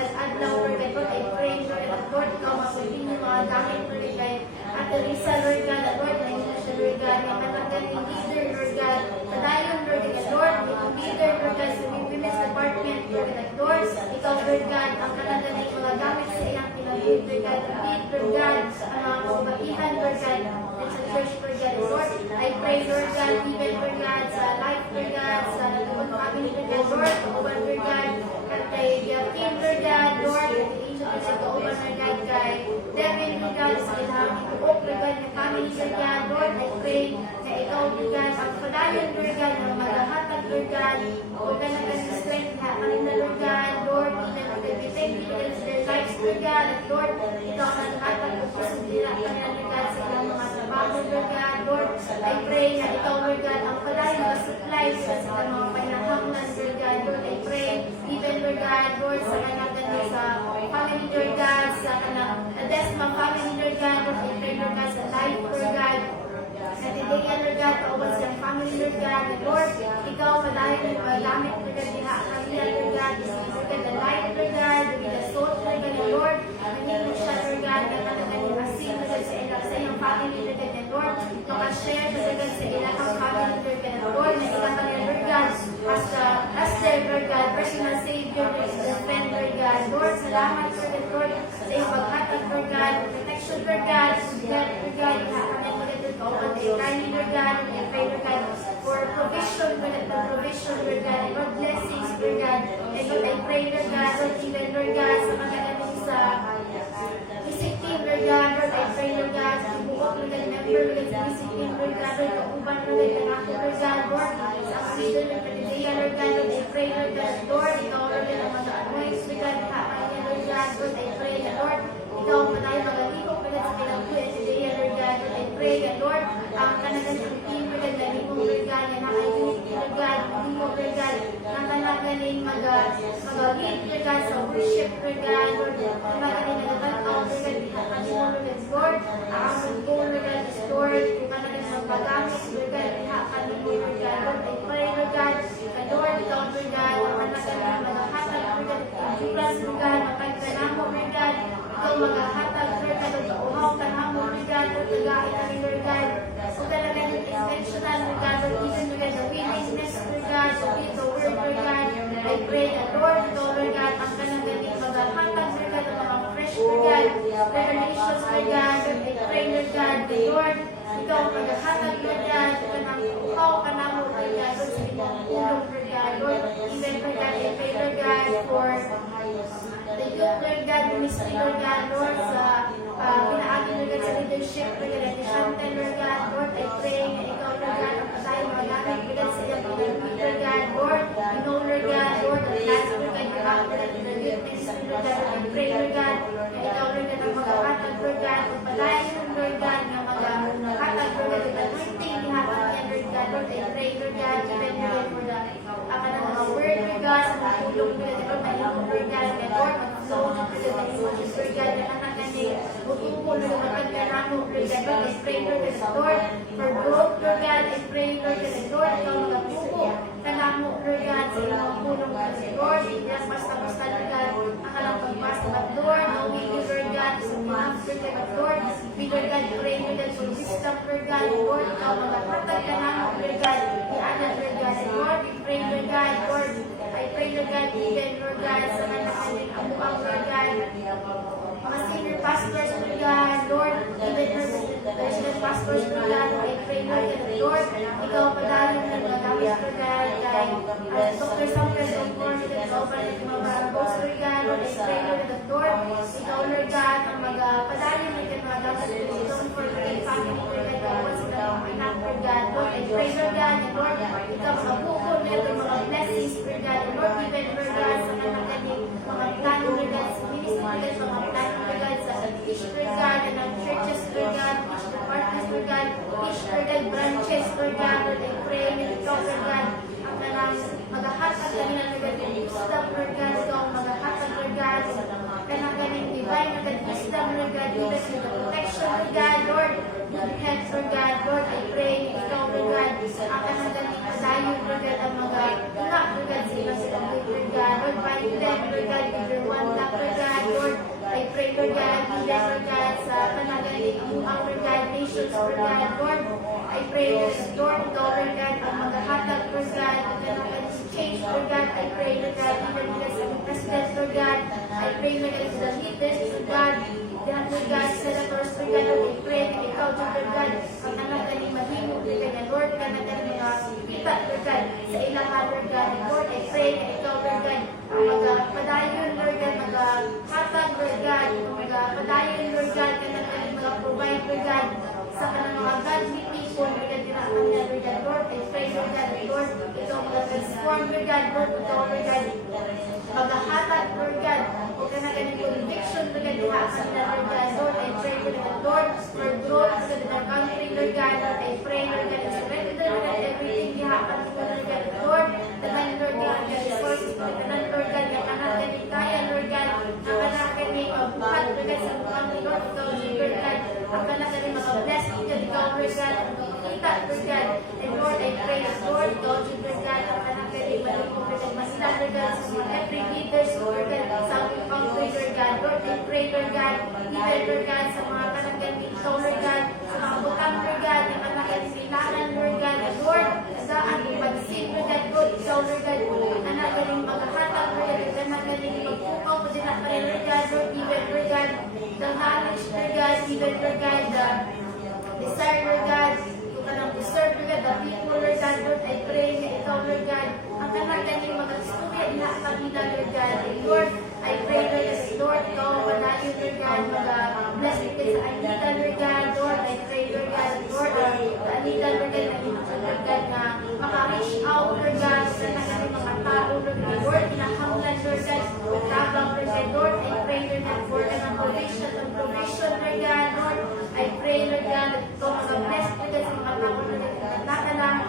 mag-adlaw, Lord God, Lord, I pray, Lord God, Lord, ikaw, magpapin yung mga gamit, Lord God, kay Ate Lisa, Lord God, that Lord, na ito siya, Lord God, yung kanagaling leader, Lord God, padayon, Lord God, Lord, yung leader, Lord God, sa women's department, Lord God, Lord, ikaw, Lord God, ang kanagaling mga gamit sa ilang pinag-lead, Lord God, lead, Lord God, ang mga kababaihan, Lord God, at sa church, Lord God, Lord, I pray, Lord God, even, Lord God, sa life, Lord God, sa nagawang family, Lord God, Lord, kauban, Lord God, at kay Team, Lord God, Lord, at the angel, Lord God, kauban, Lord God, kay Devin, Lord God, sa ilang ituok, Lord God, na family, Lord God, Lord, I pray na ikaw, Lord God, ang padayon, Lord God, na maghahatag, Lord God, Lord God, na ganang strength, na kanina, Lord God, Lord, even, Lord God, we thank you, Lord God, sa their lives, Lord God, at Lord, ikaw ang naghatag, Lord God, sa kanila, Lord God, sa ilang mga trabaho, Lord God, Lord, I pray na ikaw, Lord God, ang padayon na supply, Lord God, sa mga panahanglan, Lord God, Lord, I pray, even, Lord God, Lord, sa kanang sa family, Lord God, sa kanang Desma family, Lord God, Lord, I pray, Lord God, sa life, Lord God, Natidigyan, Lord God, kauban sa family, Lord God, and Lord, ikaw, padayon, Lord, magamit, Lord God, diha, kanila, Lord God, Lord God, the light, Lord God, the soul, Lord God, and Lord, maningin siya, Lord God, na kanang asin, Lord God, sa iyong family, Lord God, and Lord, makashare, Lord God, sa ilang family, Lord God, and Lord, na ilang kanila, Lord God, as their, Lord God, personal Savior, Lord God, defend, Lord God, Lord, salamat, Lord God, Lord, sa iyong paghatag, Lord God, protection, Lord God, Lord God, hakanan, Lord God, kauban kay Kylie, Lord God, and I pray, Lord God, for provision, Lord God, for provision, Lord God, and for blessings, Lord God, God, Lord, I pray, Lord God, Lord, even, Lord God, sa kanagaling sa music team, Lord God, Lord, I pray, Lord God, sa buok, Lord God, member, Lord God, sa music team, Lord God, Lord, kauban, Lord God, ang ako, Lord God, Lord, sa asidan ng Panideya, Lord God, Lord, I pray, Lord God, Lord, ikaw, Lord God, ang mag-anoint, Lord God, kakaya, Lord God, Lord, I pray, Lord, ikaw ang patay, magalikot, Lord God, sa pinagpuya, Panideya, Lord God, Lord, I pray, Lord, ang kanagaling team, Lord God, galing mo, Lord God, na naka-unity, Lord God, hindi mo, Lord God, na kanagaling mag-lead, Lord God, sa worship, Lord God, Lord, kanagaling nag-out, Lord God, pinakali mo, Lord God, Lord, ang go, Lord God, is Lord, kung kanagaling magpagamit, Lord God, pinakali mo, Lord God, Lord, I pray, Lord God, na Lord, ikaw, Lord God, ang kanagaling maghahatag, Lord God, endurance, Lord God, magkagkanamo, Lord God, ikaw maghahatag, Lord God, ang kauhaw, kanamo, Lord God, Lord, nagain kami, Lord God, kung kanagaling intentional, Lord God, Lord, even, Lord God, the willingness, Lord God, to read the word, Lord God, I pray that, Lord, ikaw, Lord God, ang kanagaling maghahatag, Lord God, ang mga fresh, Lord God, revelations, Lord God, Lord, I pray, Lord God, that, Lord, ikaw ang maghahatag, Lord God, kanang kauhaw, kanamo, Lord God, Lord, sa imong ulong, Lord God, Lord, even, Lord God, I pray, Lord God, for the youth, Lord God, ministry, Lord God, Lord, sa pinaagin, Lord God, sa leadership, Lord God, at Shante, Lord God, Lord, I pray na ikaw, Lord God, ang patay, magamit, Lord God, sa iyong pinagpit, Lord God, Lord, you know, Lord God, Lord, ang last, Lord God, you have, Lord God, in the youth ministry, Lord God, I pray, Lord God, na ikaw, Lord God, ang magkakatag, Lord God, ang palayan, Lord God, na magkakatag, Lord God, ang anointing, nihapan niya, Lord God, Lord, I pray, Lord God, even, Lord God, for the mga word, Lord God, sa mga tulong, Lord God, Lord, mahimong, Lord God, na Lord, mag-flow, Lord God, na emotions, Lord God, na anak ni Butupo, Lord God, magkakaramo, Lord God, Lord, I pray, Lord God, Lord, for growth, Lord God, I pray, Lord God, Lord, ikaw magpupo, kanamo, Lord God, sa iyong pulong, Lord, hindi ang basta-basta, Lord God, ang alam pagbasa, but Lord, knowing you, Lord God, is enough, Lord God, Lord, we, Lord God, pray, Lord God, for wisdom, Lord God, Lord, ikaw magpatag, kanamo, Lord God, i-anak, Lord God, Lord, we pray, Lord God, Lord, I pray, Lord God, even, Lord God, sa kanakaling amuang, Lord God, mga senior pastors, Lord God, Lord, even resident pastors, Lord God, I pray, Lord God, Lord, ikaw padayon ng mga gamit, Lord God, like Dr. Samuel, Lord God, ikaw pa rin mga barangos, Lord God, Lord, I pray, Lord God, Lord, ikaw, Lord God, ang padayon ng mga gamit, Lord God, for the family, Lord God, ikaw sa mga anak, Lord God, Lord, I pray, Lord God, Lord, ikaw mga bukol, mga blessings, Lord God, Lord, even, Lord God, sa kanakaling mga plano, Lord God, sa ministry, Lord God, mga plano, Lord God, sa each, Lord God, and ang churches, Lord God, each departments, Lord God, each, Lord God, branches, Lord God, Lord, I pray, na ikaw, Lord God, ang nanang maghahatag kanina, Lord God, yung wisdom, Lord God, ikaw ang maghahatag, Lord God, kanakaling divine, Lord God, wisdom, Lord God, even with the protection, Lord God, Lord, good health, Lord God, Lord, I pray, na ikaw, Lord God, ang kanakaling pasayon, Lord God, ang mga tungak, Lord God, sa ilang silang Lord God, Lord, bind them, Lord God, with your one love, Lord God, Lord, I pray, Lord God, even, Lord God, sa kanagaling ang Lord God, nations, Lord God, Lord, I pray, Lord, Lord God, ang maghahatag, Lord God, ang kanagaling change, Lord God, I pray, Lord God, even, Lord God, sa president, Lord God, I pray, Lord God, sa leaders, Lord God, Lord God, senators, Lord God, Lord, I pray, na ikaw, Lord God, ang kanagaling mahimong, Lord God, Lord, kanagaling mga kita, Lord God, sa ilang Lord God, Lord, I pray, na ikaw, Lord God, ang magpadayon, Lord God, maghatag, Lord God, magpadayon, Lord God, kanagaling mag-provide, Lord God, sa kanang mga godly people, Lord God, tinakpan niya, Lord God, Lord, I pray, Lord God, Lord, ikaw mag-transform, Lord God, Lord, ikaw, Lord God, maghahatag, Lord God, o kanagaling conviction, Lord God, tinakpan niya, Lord God, Lord, I pray, Lord God, Lord, for growth, Lord God, in our country, Lord God, Lord, I pray, Lord God, surrender, Lord God, everything tinakpan mo, Lord God, Lord, tanan, Lord God, the resources, tanan, Lord God, yung kanagaling kaya, Lord God, ang kanagaling buhat, Lord God, sa buwan, Lord, ikaw, Lord God, ang kanagaling mga blessing, ikaw, Lord God, kita, Lord God, and Lord, I pray, Lord, God, Lord God, ang kanagaling malipong, Lord God, masila, Lord God, sa mga every leaders, Lord God, sa aming country, Lord God, Lord, I pray, Lord God, even, Lord God, sa mga kanagaling ikaw, Lord God, sa mga butang, Lord God, yung kanagaling silanan, Lord God, Lord, saan mag-sing, Lord God, Lord, ikaw, Lord God, ang kanagaling maghahatag, Lord God, ang kanagaling magpukaw, mo din na Lord God, Lord, even, Lord God, the knowledge, Lord God, even, Lord God, the desire, Lord God, kung kanang deserve, Lord God, the people, Lord God, Lord, I pray na ikaw, Lord God, ang kanagaling mag-istorya, inaatag ni Anita, Lord God. And Lord, I pray, Lord, that Lord, ikaw ang manayon, Lord God, mag-bless ka sa Anita, Lord God. Lord, I pray, Lord God, Lord, Anita, Lord God, Lord God, na maka-reach out, Lord God, sa kanilang mga tao, Lord God. Lord, kinakaulan, Lord God, magtabang, Lord God. Lord, I pray, Lord God, for an provision, Lord God. Lord, I pray, Lord God, that ikaw mag-bless, Lord God, sa mga tao, Lord God, natatanang,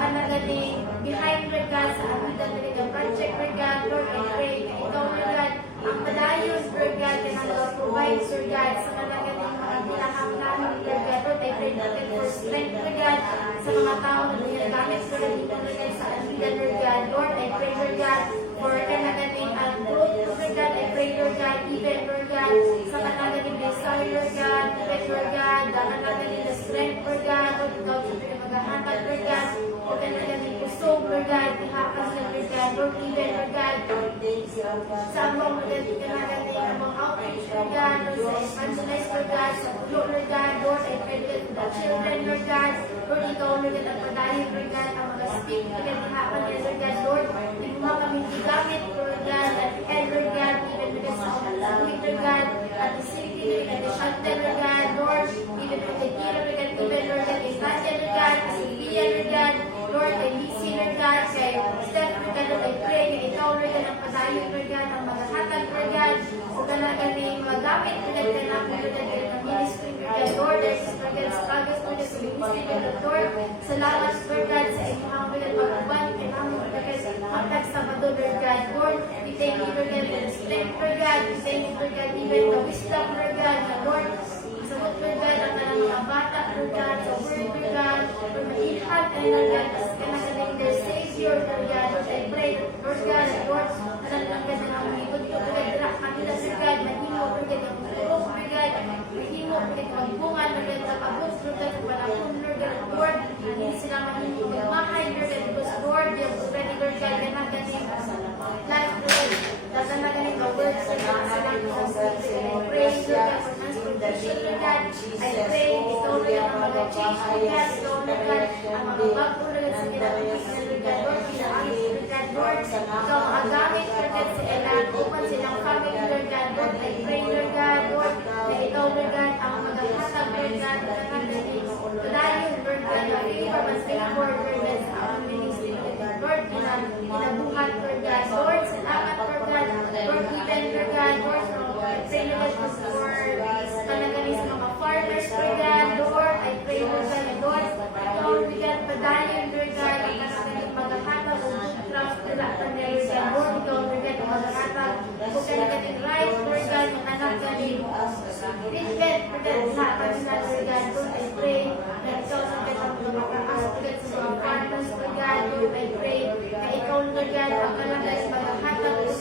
kanagaling, behind, Lord God, sa Anita, Lord God, project, Lord God. Lord, I pray na ikaw, Lord God, ang padayon, Lord God, na nag-provide, Lord God, sa kanagaling mga pinakanglaman, Lord God. Lord, I pray natin for strength, Lord God, sa mga tao na ginagamit, Lord God, dito, Lord God, sa Anita, Lord God. Lord, I pray, Lord God, for kanagaling ang growth, Lord God. I pray, Lord God, even, Lord God, sa kanagaling desire, Lord God, even, Lord God, sa kanagaling the strength, Lord God. Lord, ikaw, Lord, maghahatag, Lord God, o kanagaling kusog, Lord God, ihakas, Lord God. Lord, even, Lord God, sa among kanagaling among outreach, Lord God, Lord, sa evangelize, Lord God, sa pulo, Lord God. Lord, I pray, Lord, for the children, Lord God. Lord, ikaw, Lord God, ang padayon, Lord God, ang mga speak, Lord God, ihakas, Lord God. Lord, hindi mo kami gamit, Lord God, at the end, Lord God, even, Lord God, sa among Lord God, at the city, Lord God, the shelter, Lord God, Lord, even, Lord God, Kira, Lord God, even, Lord God, kay Nadia, Lord God, kay Sophia, Lord God, Lord, kay Lisi, Lord God, kay Steph, Lord God, Lord, I pray na ikaw, Lord God, ang padayon, Lord God, ang mga hatag, Lord God, o talagang mga gamit, Lord God, na ako, Lord God, ng ministry, Lord God, Lord, there's, Lord God, sa bagas, Lord God, sa ministry, Lord God, Lord, salamat, Lord God, sa inyong, Lord God, pagkuban, kailangan, Lord God, sa matag Sabado, Lord God, Lord, we thank you, Lord God, for the strength, Lord God, we thank you, Lord God, even the wisdom, Lord God, na Lord, sabot, Lord God, ang kanang mga bata, Lord God, sa word, Lord God, Lord, mailhan, and Lord God, as kanang their Savior, Lord God, Lord, I pray, Lord God, Lord, alam lang ka na mga ikot ko, Lord God, kanila, Lord God, mahimo, Lord God, ang tulong, Lord God, mahimo, Lord God, magbungan, Lord God, kapabot, Lord God, ang panahon, Lord God, Lord, hindi sila mahimo, magmahay, Lord God, because, Lord, yung already, Lord God, kanang ganing life, Lord, kanang ganing the words, Lord God, sa lang ko, I pray, Lord God, for transportation, Lord God, I pray, ikaw, Lord God, ang mga change, Lord God, ikaw, Lord God, ang mga bago, Lord God, sa kinapagis na, Lord God, Lord, kinaangit, Lord God, Lord, ikaw ang agamit, Lord God, sa ilan, open silang family, Lord God, Lord, I pray, Lord God, Lord, na ikaw, Lord God, ang maghahatag, Lord God, kanang ganing padayon, Lord God, na favor and favor, Lord God, sa aming ministry, Lord God, Lord, kinabuhat, Lord God, Lord, salamat, Lord God, Lord, even, Lord God, Lord, I pray, Lord God, for kanagaling sa mga farmers, Lord God, Lord, I pray, Lord God, Lord, ikaw, Lord God, padayon, Lord God, ang kanagaling maghahatag, o good craft, Lord God, Lord God, Lord, ikaw, Lord God, ang maghahatag, o kanagaling right, Lord God, ang kanagaling treatment, Lord God, sa kanila, Lord God, Lord, I pray, na ikaw, Lord God, ang magkakaas, Lord God, sa mga farmers, Lord God, Lord, I pray, na ikaw, Lord God, ang kanagaling maghahatag, o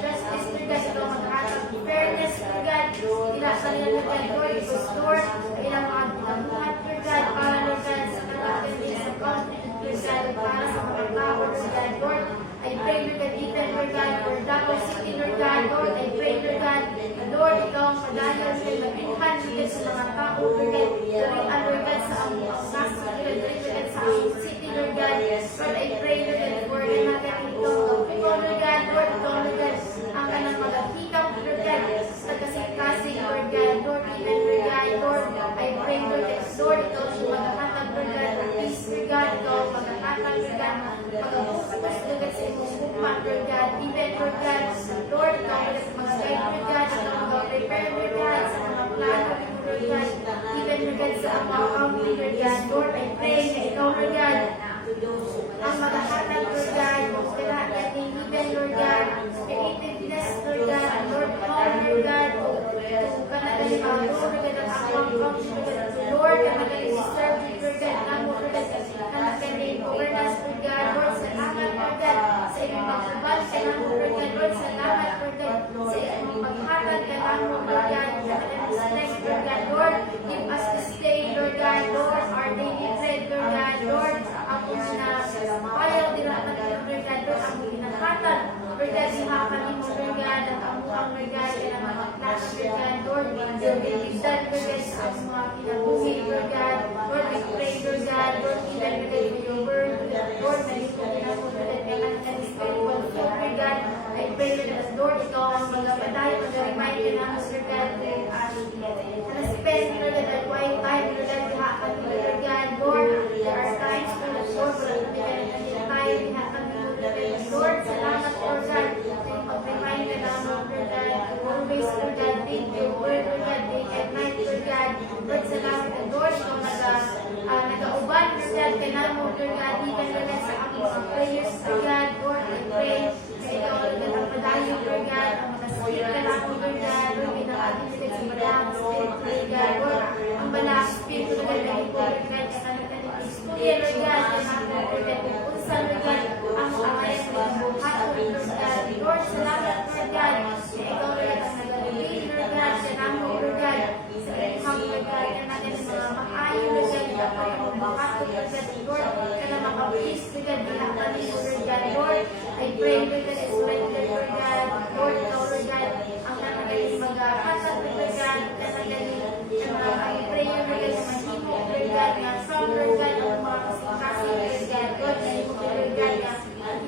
justice, Lord God, ikaw maghahatag, fairness, Lord God, kinasalihan, Lord God, Lord, because, Lord, ilang mga pinabuhat, Lord God, para, Lord God, sa kanagaling sa continent, Lord God, para sa mga tao, Lord God, Lord, I pray, Lord God, even, Lord God, for Davao City, Lord God, Lord, I pray, Lord God, Lord, ikaw ang padayon, Lord, magpinhan, Lord God, sa mga tao, Lord God, darian, Lord God, sa among naso, Lord God, sa among city, Lord God, Lord, I pray, Lord God, for kanagaling ito, ikaw, Lord God, Lord, ikaw, Lord God, ang kanang magkikap, Lord God, sa kasing-kasing, Lord God, Lord, even, Lord God, Lord, I pray, Lord God, Lord, ikaw ang magkakatag, Lord God, peace, Lord God, ikaw ang magkakatag, Lord God, magkakupos, Lord God, sa imong hukma, Lord God, even, Lord God, Lord, ikaw, Lord God, sa mga guide, Lord God, ikaw ang mag-prepare, Lord God, sa mga plano, Lord God, even, Lord God, sa mga county, Lord God, Lord, I pray na ikaw, Lord God, ang maghahatag, Lord God, kaya natin, even, Lord God, creativeness, Lord God, and Lord, power, Lord God, kung kanagaling mga Lord God, ang akwang county, Lord God, Lord, kanagaling serve, Lord God, ang Lord God, kanagaling governance, Lord God, Lord, salamat, Lord God, sa inyong magbabal, kailangan, Lord God, Lord, salamat, Lord God, sa inyong maghatag, kailangan, Lord God, kanagaling strength, Lord God, Lord, give us this day, Lord God, Lord, our daily bread, Lord God, Lord, ako na payaw din naman, Lord God, Lord, ang ginathatag, Lord God, sihakan mo, Lord God, at ang muang, Lord God, at ang mga class, Lord God, Lord, your bibigdan, Lord God, sa ang mga kinabuhi, Lord God, Lord, we pray, Lord God, Lord, even, Lord God, for your word, Lord, na ito, Lord God, Lord, and spiritual food, Lord God, I kanamo, Lord God, Lord spend, Lord God, that quiet time, Lord God, diha kami, Lord God, Lord, there are times, Lord God, wala kami ganit tayo, diha kami, Lord, salamat, Lord God, pag-remind ka namin, Lord God, always, Lord God, thank you, Lord God, day and night, Lord God, Lord, salamat, and Lord, kung nag-auban, Lord God, ka namin, Lord God, even, Lord God, sa aming mga prayers, Lord God, Lord, I pray, na ikaw, Lord God, ang padayo, Lord God, ang mga spirit ka namin, Lord God, Lord, pinakatin, Lord God, sa malang spirit, Lord God, Lord, ang malang spirit, Lord God, na ito, Lord God, sa kanilang istorya, Lord God, na namin, Lord God, kung saan, Lord God, ang awayan mo ng buhat, Lord God, Lord, salamat, Lord God, na ikaw, Lord God, ang nagalibin, Lord God, sa namin, Lord God, sa iyong, Lord God, na natin sa mga maayo, Lord God, na ang buhat, Lord God, Lord, ka na makapis, Lord God, binapanin, Lord God, Lord, I pray, Lord God, as well, Lord God, Lord, ikaw, Lord God, ang nakagaling mag-ahatag, Lord God, nakagaling ang prayer, Lord God, na mahimo, Lord God, na from, Lord God, ang mga kasing, Lord God, Lord, na imo, Lord God, na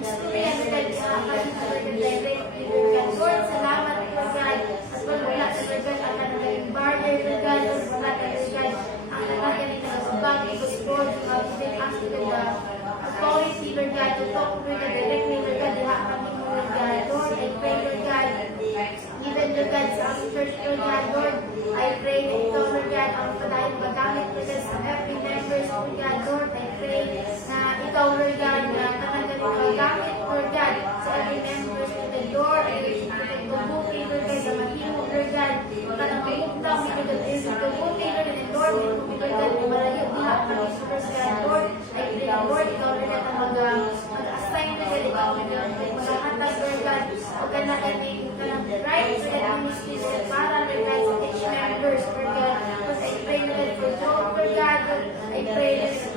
istorya, Lord God, sa akin, Lord God, direct, Lord God, Lord, salamat, Lord God, at wala sa, Lord God, ang nakagaling barrier, Lord God, Lord, wala sa, Lord God, ang nakagaling na subang, ikot, Lord, ang mga ask, Lord God, authority, Lord God, to talk, Lord God, directly, Lord God, diha kami, Lord God, Lord, I pray, Lord God, even, Lord God, sa aming church, Lord God, Lord, I pray na ikaw, Lord God, ang padayon magamit, Lord God, sa every members, Lord God, Lord, I pray na ikaw, Lord God, na kanagaling magamit, Lord God, sa every members, Lord God, Lord, I pray na ikabuti, Lord God, sa mahimo, Lord God, kanang mamugtang, Lord God, ikabuti, Lord God, Lord, Lord God, malayo, diha kami, Lord God, Lord, I pray na, Lord, ikaw, Lord God, ang mag-assign, Lord God, ikaw, Lord God, maghahatag, Lord God, o kanagaling, kanang right, Lord God, ministry, Lord God, para, Lord God, sa each members, Lord God, Lord, I pray, Lord God, for Job, Lord God, I pray,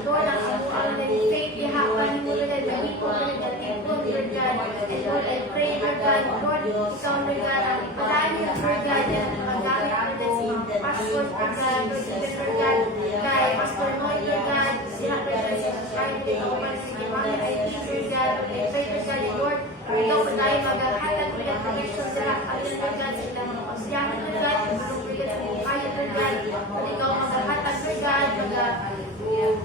Lord, ang amuang na faith, diha kami, Lord God, mahiko, Lord God, tingkong, Lord God, and Lord, I pray, Lord God, Lord, ikaw, Lord God, ang palayo, Lord God, yan, magamit, Lord God, sa mga pastors, Lord God, Lord, Lord God, kay Pastor Noy, Lord God, sila, Lord God, sa Friday, ikaw, Lord, sa Kimani, I pray, Lord God, I pray, Lord God, Lord, ikaw po tayo maghahatag, Lord God, protection sa lahat, Lord God, sa ilang mga pasyahan, Lord God, Lord God, sa mga kaya, Lord God, ikaw maghahatag, Lord God,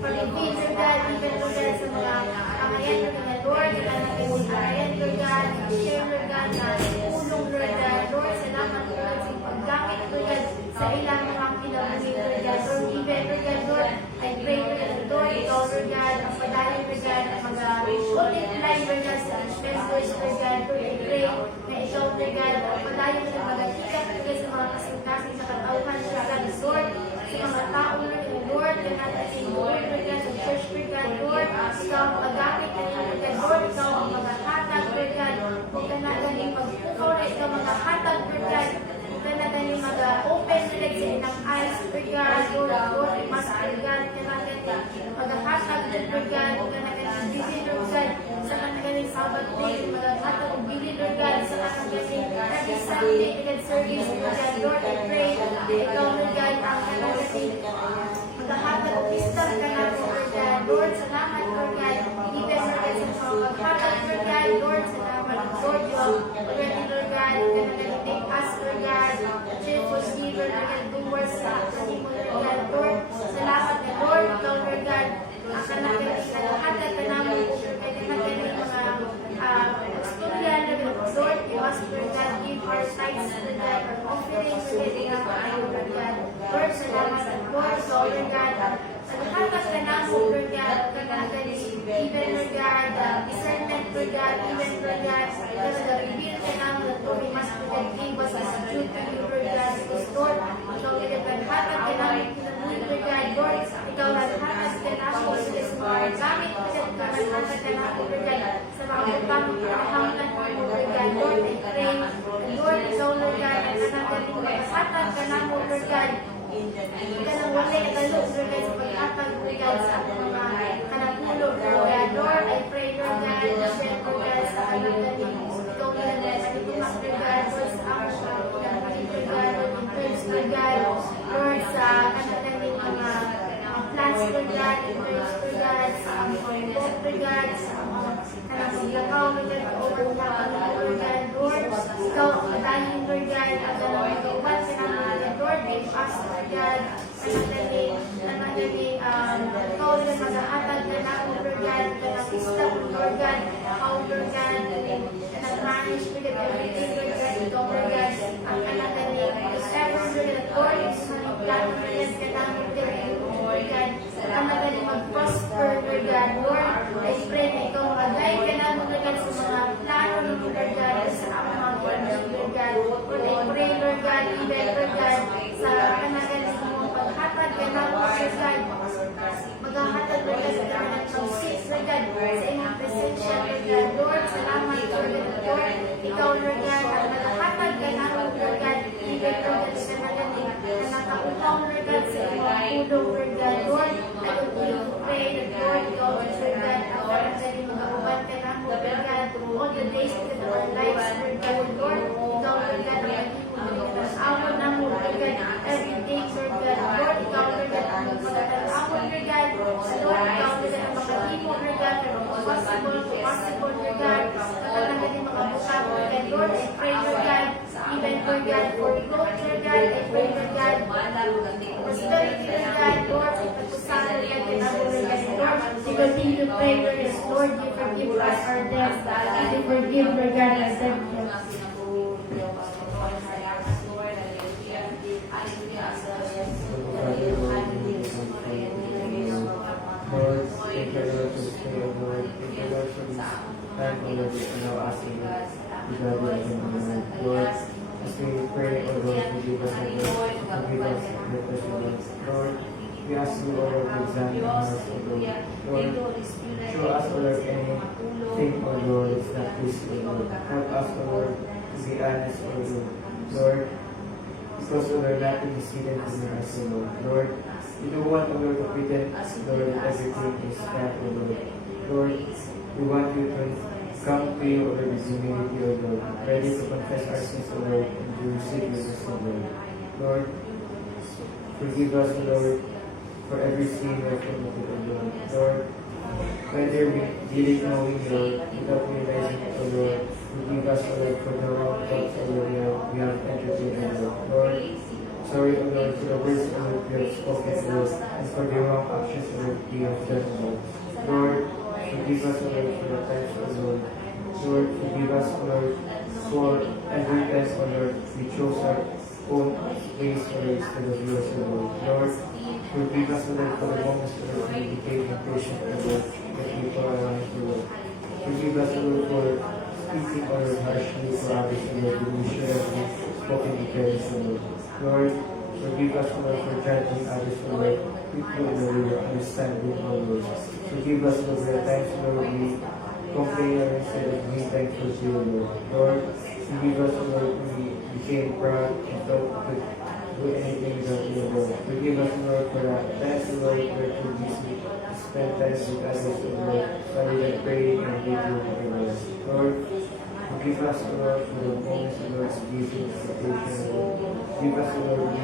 pag-ibig, Lord God, even, Lord God, sa mga pangayan, Lord God, na natin sa pangayan, Lord God, share, Lord God, na tulong, Lord God, Lord, salamat, Lord God, sa paggamit, Lord God, sa ilang mga kinabuhi, Lord God, Lord, even, Lord God, Lord, I pray, Lord God, Lord, ikaw, Lord God, ang padayon, Lord God, ang mag-multiply, Lord God, sa members, Lord God, Lord, I pray na ikaw, Lord God, ang padayon, Lord God, mag-ikat, Lord God, sa mga kasing-kasing sa katauhan, Lord God, Lord, sa mga tao, Lord God, Lord, na natin, Lord, Lord God, sa church, Lord God, Lord, ikaw ang paggamit, Lord God, Lord, ikaw ang maghahatag, Lord God, huwag ka na galing magpukaw na ikaw maghahatag, Lord God, huwag ka na galing mag-open, Lord God, sa ilang eyes, Lord God, Lord, Lord, mas, Lord God, ka na galing maghahatag, Lord God, huwag ka na galing busy, Lord God, sa kanagaling Sabbath day, maghahatag, ubili, Lord God, sa kanagaling every Sunday, Lord God, service, Lord God, Lord, I pray, ikaw, Lord God, ang kanagaling maghahatag, pistol ka na, Lord God, Lord, salamat, Lord God, even, Lord God, sa mga maghatag, Lord God, Lord, salamat, Lord, you have already, Lord God, kanagaling take us, Lord God, cheerful giver, Lord God, doers sa kanimo, Lord God, Lord, salamat, Lord, ikaw, Lord God, ang kanagaling naghahatag ka namin, Lord God, kanagaling mga istorya, Lord, give us, Lord God, give our tithes, Lord God, our offerings, Lord God, Lord God, Lord, salamat, Lord, so, Lord God, naghahatag ka namin, Lord God, kanagaling, even, Lord God, discernment, Lord God, even, Lord God, nag-reveal ka namin, Lord, we must, Lord God, give us as a due to you, Lord God, because, Lord, ikaw, Lord God, naghahatag ka namin, Lord God, Lord, ikaw, naghahatag ka namin, Lord God, sa mga gamit, Lord God, ikaw, naghahatag ka namin, Lord God, sa mga butang, kahanglan mo, Lord God, Lord, I pray, Lord, ikaw, Lord God, naghahatag ka namin, Lord God, kanang wala katalog, Lord God, sa paghatag, Lord God, sa mga kanatulog, Lord God, Lord, I pray, Lord God, Lord God, sa kanagaling, ikaw, Lord God, sa itumak, Lord God, Lord, sa ang kanagaling, Lord God, Lord, in terms, Lord God, Lord, sa kanagaling mga plans, Lord God, in terms, Lord God, sa ang hope, Lord God, sa mga kanagaling lakaw, Lord God, over Lord God, Lord, ikaw, ang patayin, Lord God, ang mga kauban, God, kanagaling, ikaw na maghahatag ka na, Lord God, kanagista ko, Lord God, how, Lord God, kanag-manage with everything, Lord God, ikaw, Lord God, ang kanagaling, because ever, Lord God, Lord, is manipulato na yan, kanang, Lord God, kanagaling mag-prosper, Lord God, Lord, I pray na ikaw, mag-guide ka na, Lord God, sa mga plano, Lord God, sa amang mga plano, Lord God, Lord, I pray, Lord God, even, Lord God, sa kanagaling mo, paghatag ka na, Lord God, maghahatag, Lord God, sa kanagaling mag-sit, Lord God, sa inyong presensya, Lord God, Lord, salamat, Lord God, Lord, ikaw, Lord God, ang maghahatag ka na, Lord God, even, Lord God, sa kanagaling, na nakaupang, Lord God, sa inyong tulong, Lord God, Lord, I continue to pray that, Lord, ikaw, Lord God, ang kanagaling mag-uban ka na, Lord God, all the days of our lives, Lord God, Lord, ikaw, Lord God, ang awon na mo, Lord God, everything, Lord God, Lord, ikaw, Lord God, ang magtatawon, Lord God, Lord, ikaw, Lord God, ang makatimo, Lord God, possible, Lord God, katalaga din makabuka, Lord God, Lord, I pray, Lord God, even, Lord God, for growth, Lord God, I pray, Lord God, prosperity, Lord God, Lord, pagpusan, Lord God, and our Lord God, Lord, we continue to pray, Lord God, Lord, you forgive us our debts, and you forgive, Lord God, our debts. Lord, thank you, Lord, for this day, O Lord. Thank you, Lord, for this time, O Lord, that you allow us to gather in the Lord. Lord, as we pray, O Lord, forgive us, O Lord, forgive us, forgive us, O Lord. Lord, we ask you, O Lord, to examine us, O Lord. Lord, show us, O Lord, anything, O Lord, that's not pleasing, O Lord. Help us, O Lord, to be honest, O Lord. Lord, because, O Lord, nothing is hidden from us, O Lord. Lord, we don't want, O Lord, to pretend, Lord, everything is bad, O Lord. Lord, we want you to come to you, O Lord, with humility, O Lord, ready to confess our sins, O Lord, and to receive your grace, O Lord. Lord, forgive us, O Lord, for every sin we have committed, O Lord. Lord, whether we didn't know you, Lord, without realizing it, O Lord, forgive us, O Lord, for the wrong thoughts, O Lord, we have entertained, O Lord. Lord, sorry, O Lord, for the words, O Lord, we have spoken, O Lord, and for the wrong actions, O Lord, we have done, O Lord. Lord, forgive us, O Lord, for the times, O Lord. Lord, forgive us, O Lord, for every time, O Lord, we chose our own ways, O Lord, instead of yours, O Lord. Lord, forgive us, O Lord, for the moments, O Lord, we became impatient, O Lord, that we for our lives, O Lord. Forgive us, O Lord, for speaking, O Lord, harshly for others, O Lord, when we should have been spoken in kindness, O Lord. Lord, forgive us, O Lord, for judging others, O Lord, people, O Lord, with understanding, O Lord. Forgive us, Lord, for the times, O Lord, we complain, Lord, instead of being thankful to you, Lord. Lord, forgive us, O Lord, when we became proud and thought we could do anything without you, Lord. Forgive us, Lord, for the times, O Lord, where too busy to spend time with others, O Lord, rather than praying and waiting for the Lord. Lord, forgive us, O Lord, for the moments, O Lord, of giving expectation, Lord. Give us, O Lord, we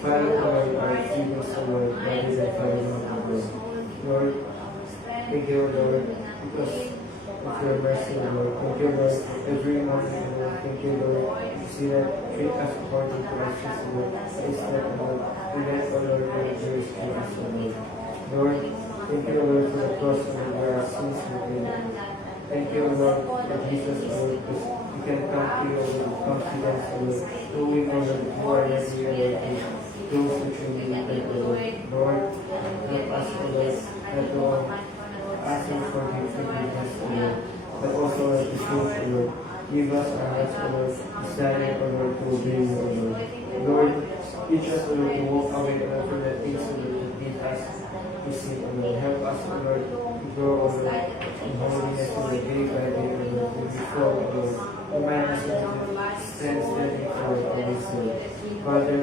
follow, O Lord, our feelings, O Lord, rather than following our Lord. Lord, thank you, O Lord, because of your mercy, O Lord. Thank you, Lord, every morning, O Lord. Thank you, Lord, to see that treat us according to our sins, O Lord. Is that, O Lord, we let, O Lord, Lord, there is to us, O Lord. Lord, thank you, O Lord, for the cross, O Lord, where our sins were paid. Thank you, Lord, for Jesus, O Lord, because we can come to you, O Lord, with confidence, O Lord, knowing, O Lord, you are ready, O Lord, to those who truly need, O Lord. Lord, help us, O Lord, not to asking for forgiveness, O Lord, but also, O Lord, to show, O Lord. Give us our hearts, O Lord, desire, O Lord, to obey you, O Lord. Lord, teach us, O Lord, to walk away, O Lord, from the things, O Lord, that lead us to sin, O Lord. Help us, O Lord, to grow, O Lord, in holiness, O Lord, day by day, O Lord, to be full, O Lord. Remind us, O Lord, stand standing for always, O Lord. Father,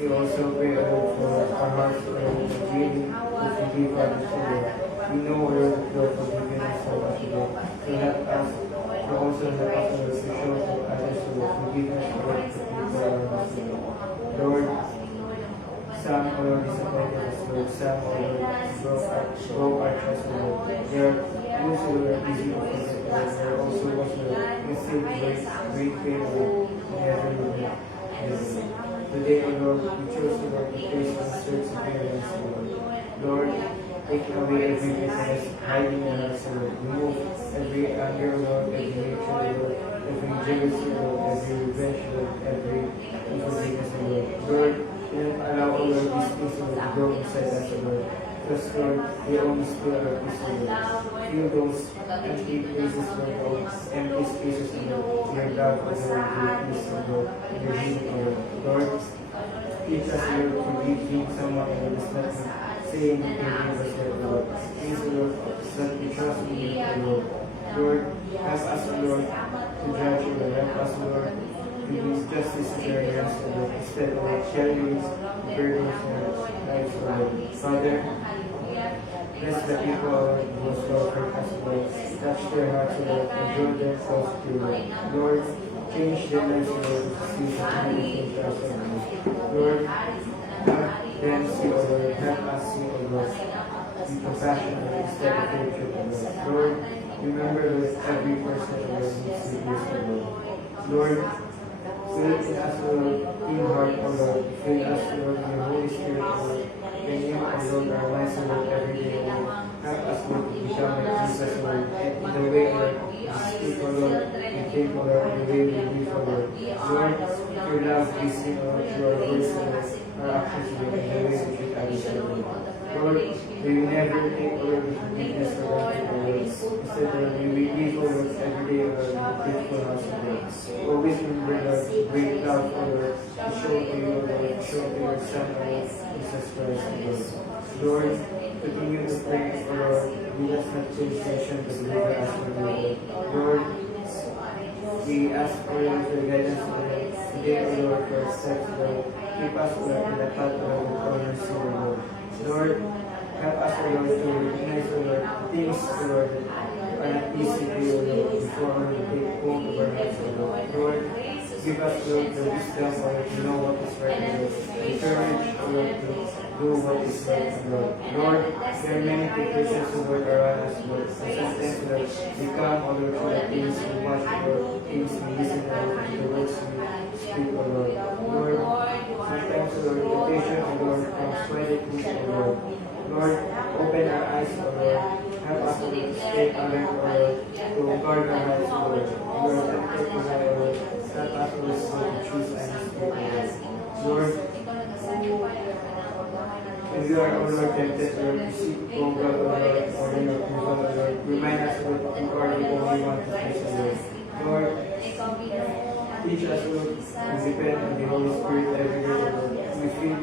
we also pray, O Lord, for our hearts, O Lord, that really to forgive others, O Lord. We know, O Lord, that you are forgiving us so much, O Lord. So help us, to also help us, O Lord, to show to others, O Lord, forgiveness, O Lord, to people around us, O Lord. Lord, some, O Lord, disappointed us, Lord. Some, O Lord, broke our trust, O Lord. There are those, O Lord, easy to forget, O Lord. There are also those, O Lord, who still great pain, O Lord, in every moment. Today, O Lord, we chose to Lord, to place on search of parents, Lord. Lord, take away every bitterness hiding in us, Lord. Remove every anger, Lord, every hatred, Lord, every jealousy, Lord, every revenge, Lord, every unforgiveness, Lord. Lord, don't allow, O Lord, these things, Lord, to grow inside us, Lord. Because, Lord, they only spill our peace, Lord. Fill those empty places, Lord, those empty spaces, Lord, your love, O Lord, your peace, O Lord, your healing, O Lord. Lord, teach us, Lord, to be being someone who is not saying anything of us, Lord. Please, Lord, that we trust in you, O Lord. Lord, help us, O Lord, to judge, O Lord. Help us, Lord, to do justice to their hands, O Lord, instead of sharing burdens in our lives, O Lord. Father, bless the people, O Lord, who has hurt us, Lord. Touch their hearts, O Lord, and draw them close to you, Lord. Lord, change their lives, O Lord, to see the community of us, O Lord. Lord, help them see, O Lord, help us see, O Lord, be compassionate instead of hatred, O Lord. Lord, remember, Lord, every person, O Lord, needs to be, O Lord. Lord, fill in us, O Lord, clean heart, O Lord. Fill us, O Lord, with your Holy Spirit, O Lord. Renew, O Lord, our lives, O Lord, every day, O Lord. Help us, Lord, to become like Jesus, O Lord. In the way, O Lord, we speak, O Lord, we think, O Lord, in the way we live, O Lord. Lord, your love be seen, O Lord, through our words, O Lord, our actions, O Lord, in the way we treat others, O Lord. Lord, may we never take, O Lord, with weakness, O Lord, in our words. Instead, Lord, may we live, O Lord, every day, O Lord, with grateful hearts, O Lord. Always remember, Lord, great love, O Lord, to show to you, O Lord, to show to your Son, O Lord, Jesus Christ, O Lord. Lord, continue to pray, O Lord, lead us not to temptation, but deliver us from evil. Lord, we ask for your guidance, O Lord, today, O Lord, for our steps, Lord. Keep us, O Lord, in the path, O Lord, of honor, O Lord. Lord, help us, O Lord, to recognize, O Lord, things, O Lord, that are not easy to you, O Lord, before we take hold of our hearts, O Lord. Lord, give us, Lord, the wisdom, O Lord, to know what is right, O Lord. The courage, O Lord, to do what is right, O Lord. Lord, there are many temptations, O Lord, around us, Lord. And sometimes, Lord, we come, O Lord, to the things we watch, O Lord, things we listen, O Lord, and the words we speak, O Lord. Lord, sometimes, O Lord, temptation, O Lord, comes quietly, O Lord. Lord, open our eyes, O Lord. Help us, O Lord, to stay alert, O Lord, to guard our hearts, O Lord. Lord, and take us, O Lord. Help us, O Lord, to choose and speak, O Lord. Lord, when we are, O Lord, tempted, Lord, to seek, O God, O Lord, or your approval, O Lord, remind us, Lord, that you are the only one to face, O Lord. Lord, teach us, Lord, to depend on the Holy Spirit every day, O Lord. We feel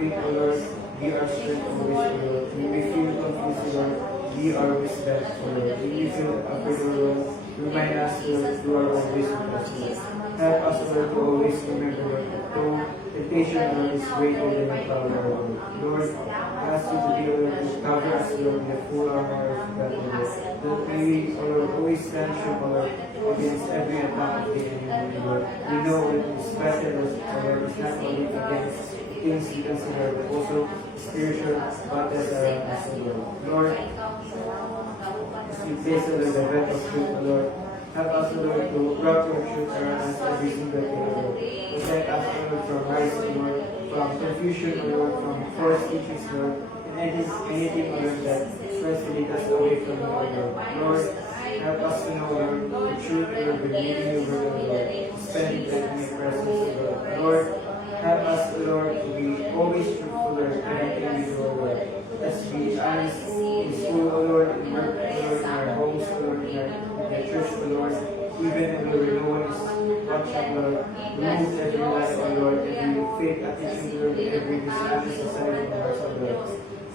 weak, O Lord, be our strength always, O Lord. When we feel confused, O Lord, be our wisdom, O Lord. When we feel afraid, O Lord, remind us, Lord, you are always with us, Lord. Help us, Lord, to always remember, Lord, that though temptation, Lord, is greater than our power, Lord. Lord, I ask you to be, Lord, to cover us, Lord, with the full armor of God, O Lord. That may we, O Lord, always stand strong, O Lord, against every attack of the enemy, Lord. We know that this battle, O Lord, is not only against things we consider, but also spiritual battles around us, O Lord. Lord, as we place, O Lord, the belt of truth, O Lord, help us, O Lord, to wrap your truth around us every single day, O Lord. Protect us, O Lord, from lies, O Lord, from confusion, O Lord, from false teachings, Lord, and anything, O Lord, that tries to lead us away from you, O Lord. Lord, help us to know, Lord, the truth, O Lord, the meaning of your word, O Lord, spending time in your presence, O Lord. Lord, help us, O Lord, to be always truthful, Lord, in everything we do, O Lord. Let's be honest in school, O Lord, in work, O Lord, in our homes, O Lord, in the church, O Lord, even, O Lord, no one is watching, Lord. Remove every lie, O Lord, every fake attitude, Lord, every dishonest society from us, O Lord.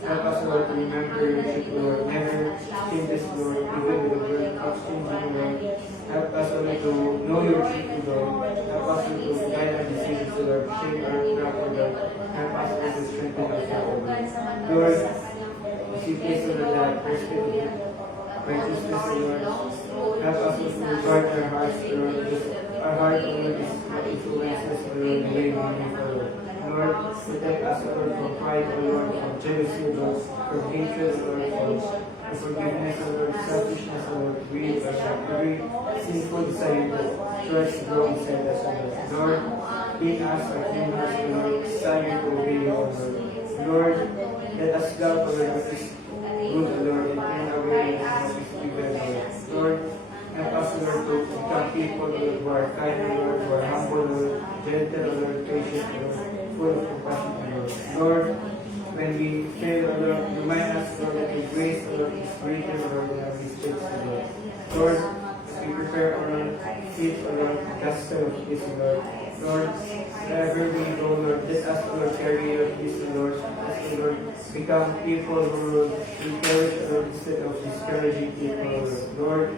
Help us, Lord, to remember your truth, Lord. Never change this, Lord, even with the word of changing, Lord. Help us, Lord, to know your truth, Lord. Help us, Lord, to guide our decisions, Lord. Shape our craft, Lord. Help us, Lord, to strengthen our faith, Lord. Lord, as you place, Lord, that perspective, righteousness, Lord. Help us, Lord, to guard our hearts, Lord. Because our heart, Lord, is what influences, Lord, the way we live, Lord. Lord, protect us, Lord, from pride, O Lord, from jealousy, Lord, from hatred, Lord, from unforgiveness, O Lord, selfishness, O Lord, greed, O Lord, every sinful desire that tries to grow inside us, O Lord. Lord, clean us, our clean hearts, O Lord, desire to obey you, O Lord. Lord, let us love, O Lord, what is good, O Lord, and turn away from what is evil, O Lord. Lord, help us, O Lord, to become people, O Lord, who are kind, O Lord, who are humble, O Lord, gentle, O Lord, patient, O Lord, full of compassion, O Lord. Lord, when we fail, O Lord, remind us, Lord, that your grace, O Lord, is greater, O Lord, than our mistakes, O Lord. Lord, as we prepare, O Lord, feet, O Lord, gospel of peace, O Lord. Lord, wherever we go, Lord, let us, O Lord, carry your peace, O Lord. Let us, O Lord, become people who will encourage, O Lord, instead of discouraging people, O Lord. Lord,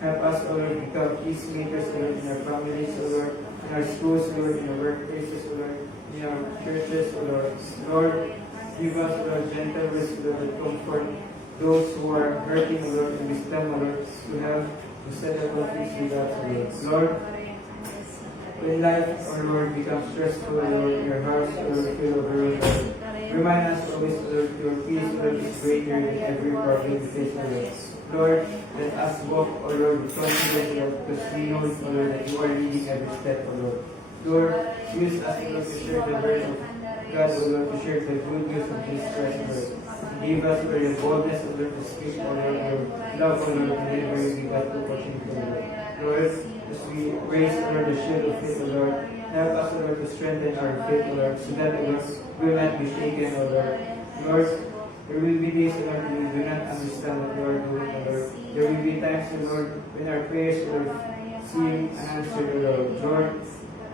help us, O Lord, become peacemakers, O Lord, in our families, O Lord, in our schools, O Lord, in our workplaces, O Lord, in our churches, O Lord. Lord, give us, O Lord, gentleness, O Lord, and comfort those who are hurting, O Lord, and wisdom, O Lord, to have to settle conflicts with us, O Lord. Lord, when life, O Lord, becomes stressful, O Lord, your hearts, O Lord, feel overwhelmed, O Lord. Remind us always, O Lord, your peace, O Lord, is greater than every problem we face, O Lord. Lord, let us walk, O Lord, with confidence, O Lord, because we know, O Lord, that you are leading every step, O Lord. Lord, use us, O Lord, to share the word of God, O Lord, to share the good news of Jesus Christ, O Lord. Give us, O Lord, the boldness, O Lord, to speak, O Lord, your love, O Lord, whenever we got the opportunity, O Lord. Lord, as we raise, O Lord, the shield of faith, O Lord, help us, O Lord, to strengthen our faith, O Lord, so that, O Lord, we will not be shaken, O Lord. Lord, there will be days, O Lord, when we do not understand what you are doing, O Lord. There will be times, O Lord, when our prayers, O Lord, seem unanswered, O Lord. Lord,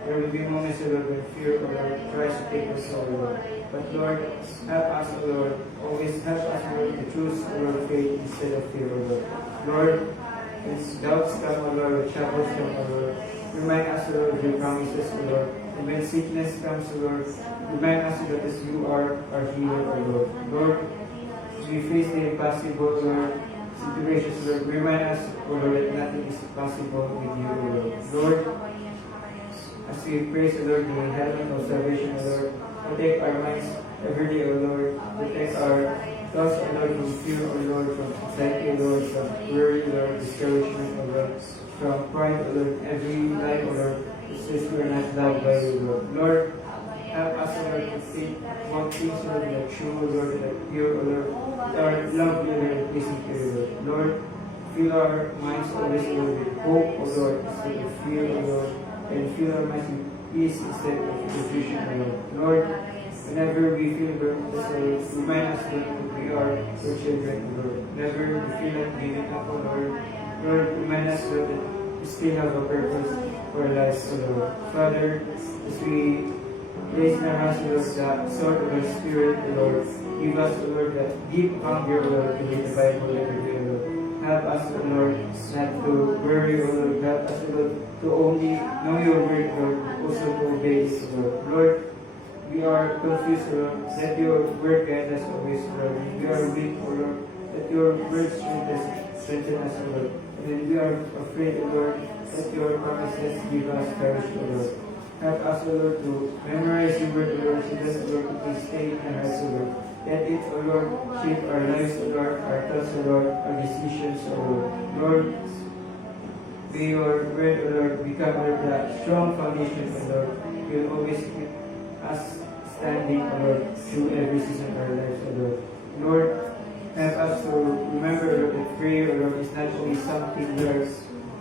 there will be moments, O Lord, when fear, O Lord, tries to take us, O Lord. But Lord, help us, O Lord, always help us, O Lord, to choose, O Lord, faith instead of fear, O Lord. Lord, when doubts come, O Lord, when troubles come, O Lord, remind us, O Lord, of your promises, O Lord. And when sickness comes, O Lord, remind us that as you are our healer, O Lord. Lord, as we face the impossible, Lord, situations, Lord, remind us, O Lord, that nothing is possible with you, O Lord. Lord, as we praise, O Lord, the helmet of salvation, O Lord, protect our minds every day, O Lord. Protect our thoughts, O Lord, from fear, O Lord, from anxiety, O Lord, from worry, O Lord, discouragement, O Lord, from pride, O Lord, every life, O Lord, that says we are not loved by you, Lord. Lord, help us, O Lord, to think what things, O Lord, that are true, O Lord, that are pure, O Lord, that are lovely, O Lord, pleasing to you, Lord. Lord, fill our minds always, O Lord, with hope, O Lord, instead of fear, O Lord, and fill our minds with peace instead of confusion, O Lord. Lord, whenever we feel burdened, remind us, Lord, that we are your children, O Lord. Whenever we feel like giving up, O Lord, Lord, remind us, Lord, that we still have a purpose for our lives, O Lord. Father, as we raise in our hands, O Lord, the sword of our spirit, O Lord, give us, O Lord, that deep hunger, O Lord, to read the Bible every day, O Lord. Help us, O Lord, not to worry, O Lord. Help us, O Lord, to only know your word, Lord, also to obey it, O Lord. Lord, we are confused, O Lord. Let your word guide us always, Lord. We are weak, O Lord. Let your word strengthen us, O Lord. And when we are afraid, O Lord, let your promises give us courage, O Lord. Help us, O Lord, to memorize your word, O Lord, so that, O Lord, we stay in our hearts, O Lord. Let it, O Lord, shape our lives, O Lord, our thoughts, O Lord, our decisions, O Lord. Lord, may your word, O Lord, become, O Lord, the strong foundation, O Lord. You will always keep us standing, O Lord, through every season of our lives, O Lord. Lord, help us to remember, O Lord, that prayer, O Lord, is not only something we are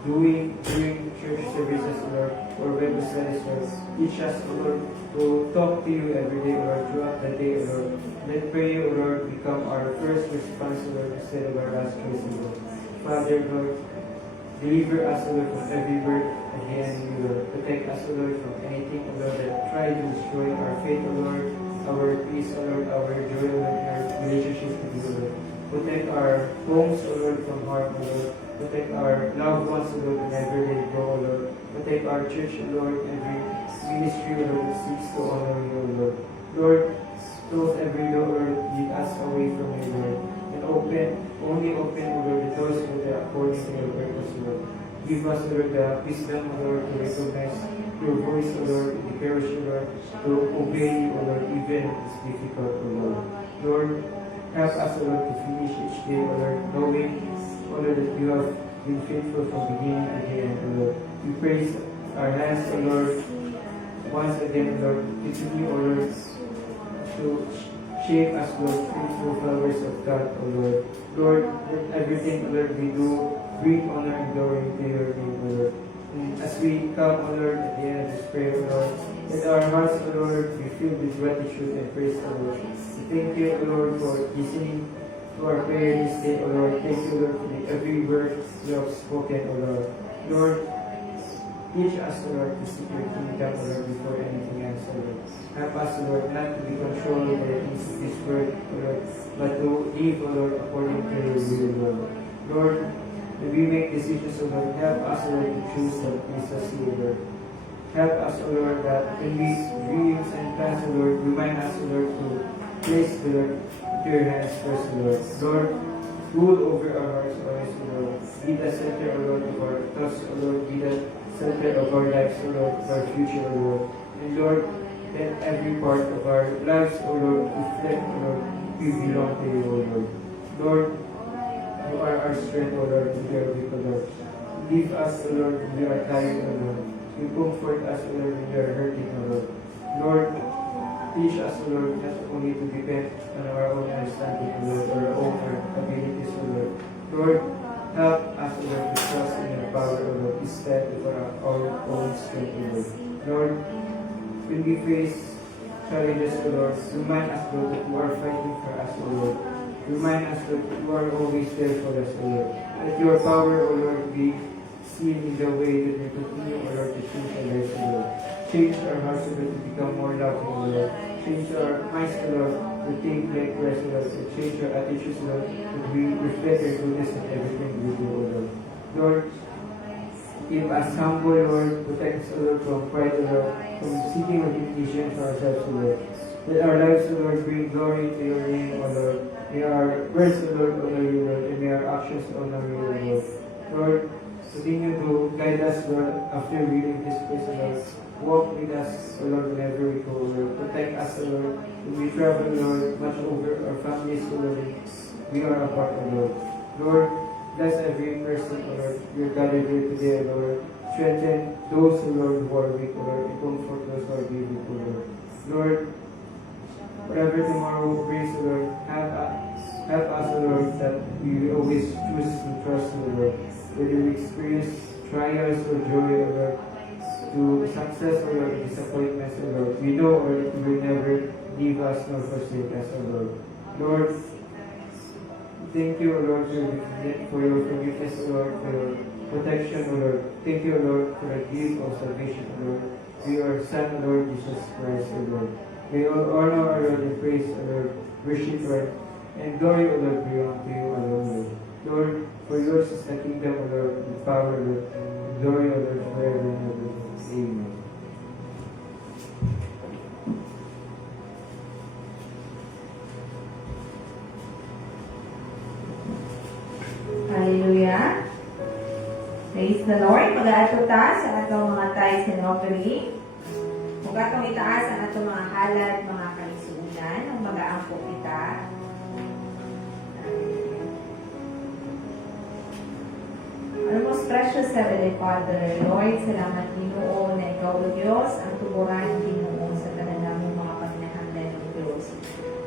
doing during church services, O Lord, or Bible studies, Lord. Teach us, O Lord, to talk to you every day, O Lord, throughout the day, O Lord. Let prayer, O Lord, become our first response, O Lord, instead of our last choice, O Lord. Father, Lord, deliver us, O Lord, from every word of the enemy, O Lord. Protect us, O Lord, from anything, O Lord, that try to destroy our faith, O Lord, our peace, O Lord, our joy, O Lord, our relationship with you, O Lord. Protect our homes, O Lord, from harm, O Lord. Protect our loved ones, O Lord, whenever they go, O Lord. Protect our church, O Lord, every ministry, O Lord, that seeks to honor you, O Lord. Lord, close every door, O Lord, lead us away from you, Lord. And only open, O Lord, the doors, O Lord, according to your purpose, O Lord. Give us, O Lord, the wisdom, O Lord, to recognize your voice, O Lord, and the courage, O Lord, to obey you, O Lord, even if it's difficult, O Lord. Lord, help us, O Lord, to finish each day, O Lord, knowing, O Lord, that you have been faithful from beginning to the end, O Lord. We praise our hands, O Lord, once again, Lord, continue, O Lord, to shape us, Lord, into flowers of God, O Lord. Lord, let everything, Lord, we do bring honor and glory to your name, O Lord. And as we come, O Lord, at the end of this prayer, O Lord, let our hearts, O Lord, be filled with gratitude and praise, O Lord. We thank you, O Lord, for listening to our prayer this day, O Lord. Thank you, Lord, for every word you have spoken, O Lord. Lord, teach us, O Lord, to seek your kingdom, O Lord, before anything else, O Lord. Help us, O Lord, not to be controlled by the things of this world, O Lord, but to live, O Lord, according to your will, Lord. Lord, when we make decisions, O Lord, help us, O Lord, to choose what pleases you, O Lord. Help us, O Lord, that when we dreams and plans, O Lord, remind us, O Lord, to place, O Lord, into your hands first, O Lord. Lord, rule over our hearts always, O Lord. Be the center, O Lord, of our thoughts, O Lord. Be the center of our lives, O Lord, of our future, O Lord. And Lord, let every part of our lives, O Lord, reflect, O Lord, we belong to you, O Lord. Lord, you are our strength, O Lord, and we are weak, O Lord. Leave us, O Lord, when we are tired, O Lord. You comfort us, O Lord, when we are hurting, O Lord. Lord, teach us, O Lord, not only to depend on our own understanding, O Lord, or our own abilities, O Lord. Lord, help us, O Lord, to trust in your power, O Lord, to stand before our own strength, O Lord. Lord, when we face challenges, O Lord, remind us, Lord, that you are fighting for us, O Lord. Remind us, Lord, that you are always there for us, O Lord. Let your power, O Lord, be seen in the way that we continue, O Lord, to change our lives, O Lord. Change our hearts, O Lord, to become more loving, O Lord. Change our minds, O Lord, to think like Christ, O Lord. And change our attitudes, O Lord, that we reflect your goodness in everything we do, O Lord. Lord, keep us humble, Lord. Protect us, O Lord, from pride, O Lord, from seeking recognition for ourselves, O Lord. Let our lives, O Lord, bring glory to your name, O Lord. May our words, O Lord, honor you, Lord, and may our actions honor you, O Lord. Lord, continue to guide us, Lord, after we leave this place, O Lord. Walk with us, O Lord, whenever we go, O Lord. Protect us, O Lord. When we travel, Lord, watch over our families, O Lord. We are apart, O Lord. Lord, bless every person, O Lord. We are gathered here today, O Lord. Strengthen those, O Lord, who are weak, O Lord. And comfort those who are weak, O Lord. Lord, whatever tomorrow brings, O Lord, help us, O Lord, that we always choose to trust, O Lord. Whether we experience trials or joy, O Lord, to success, O Lord, disappointments, O Lord, we know, O Lord, you will never leave us nor forsake us, O Lord. Lord, thank you, O Lord, for your forgiveness, O Lord, for your protection, O Lord. Thank you, O Lord, for the gift of salvation, O Lord. For your Son, O Lord, Jesus Christ, O Lord. May all honor, O Lord, and praise, O Lord, worship, Lord, and glory, O Lord, belong to you alone, Lord. Lord, for yours is the kingdom, O Lord, the power, Lord, and glory, O Lord, forever and ever. Amen. Hallelujah. Praise the Lord. Mag-aato ta sa atong mga tithes and offering. Kung atong itaas ang atong mga halad, mga kalisunan, ang mag-aampo kita. Our most precious Heavenly Father, Lord, salamat Ginoo na ikaw o Diyos ang tuburan Ginoo sa tanan namong mga pagnahanglan ng Diyos.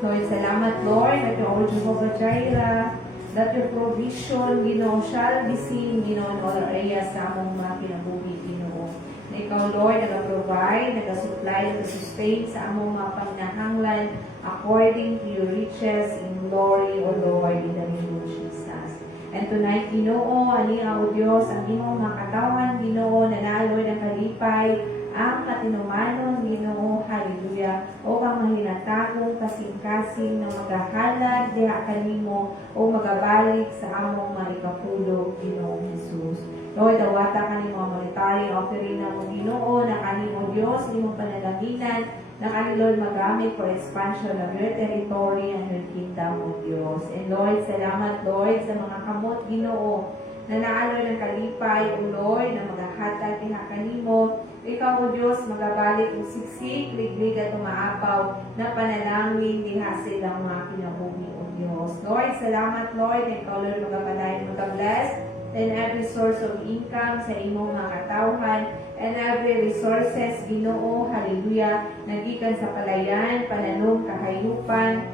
Lord, salamat Lord, at yung Jehovah Jireh, that your provision, Ginoo, shall be seen, Ginoo, in all areas sa among mga kinabuhi, Ginoo. Na ikaw, Lord, nag-provide, nag-supply, nag-sustain sa among mga pangnahanglan according to your riches in glory, O Lord, in the name of Jesus. And tonight, Ginoo, ani ang Diyos, ang imong mga katawan, Ginoo, nanalo ng kalipay, ang katinumanon, Ginoo, hallelujah, o kang mahinatagong kasing-kasing na maghahalad, diha kanimo, o magabalik sa among malikapulog, Ginoo Jesus. Lord, dawata kanimo ang monetary offering na mo, Ginoo, na kanimo Diyos, imong panalaginan, na kanimo Lord magamit for expansion of your territory and your kingdom, O Diyos. And Lord, salamat Lord sa mga kamot, Ginoo, na naaloy ng kalipay, O Lord, na maghahatag diha kanimo, Ikaw, O Diyos, magabalik o siksik, liglig at umaapaw na panalangin diha sa ilang mga kinabuhi, O Diyos. Lord, salamat, Lord, na ikaw, Lord, magapalain, magabless, and every source of income sa imong mga katawhan, and every resources, Ginoo, hallelujah, nagikan sa palayan, pananom, kahayupan,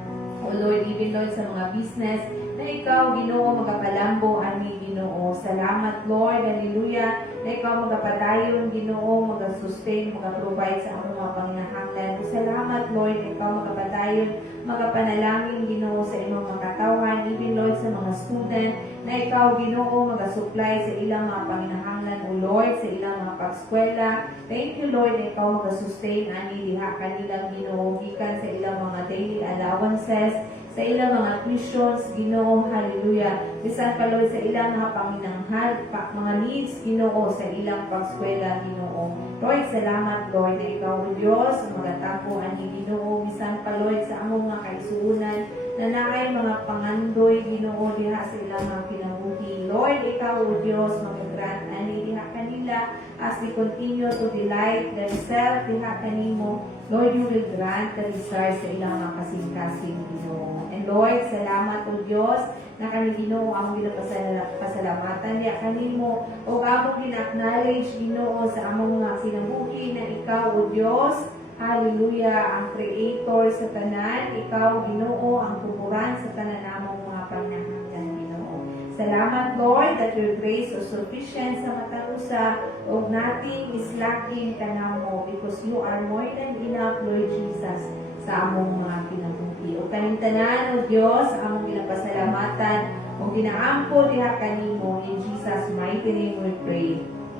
O Lord, even Lord, sa mga business, na ikaw, Ginoo, magapalambo, ani, Ginoo. Salamat, Lord, hallelujah, na ikaw magapadayon, Ginoo, magasustain, magaprovide sa among mga panginahanglan. Salamat, Lord, na ikaw magapadayon, magapanalangin, Ginoo, sa imong mga katawan, even Lord, sa mga student, na ikaw, Ginoo, magasupply sa ilang mga panginahanglan, O Lord, sa ilang mga pagskwela. Thank you, Lord, na ikaw magasustain, ani, diha kanilang, Ginoo, gikan sa ilang mga daily allowances, sa ilang mga tuitions, Ginoo, hallelujah. Bisan pa, Lord, sa ilang mga panginanghal, mga needs, Ginoo, sa ilang pagskwela, Ginoo. Lord, salamat, Lord, na ikaw, O Diyos, magatapo, ani, Ginoo, bisan pa, Lord, sa among mga kaisuunan, na naay mga pangandoy, Ginoo, diha sa ilang mga kinabuhi. Lord, ikaw, O Diyos, mag-grant, ani, diha kanila, as we continue to delight themselves, diha kanimo, Lord, you will grant the desire sa ilang mga kasing-kasing, Ginoo. And Lord, salamat, O Diyos, na kani Ginoo among ginapasalamatan niya kanimo o among gina-acknowledge, Ginoo, sa among mga sinabuhi na ikaw, O Diyos, hallelujah, ang creator sa tanan, ikaw, Ginoo, ang tuburan sa tanan namong mga panginahanglan, Ginoo. Salamat, Lord, that your grace is sufficient sa matang usa o nothing is lacking kanamo because you are more than enough, Lord Jesus, sa among mga kinabuhi. O kaning tanan, O Diyos, among ginapasalamatan, o ginaampo diha kanimo, in Jesus' mighty name we pray.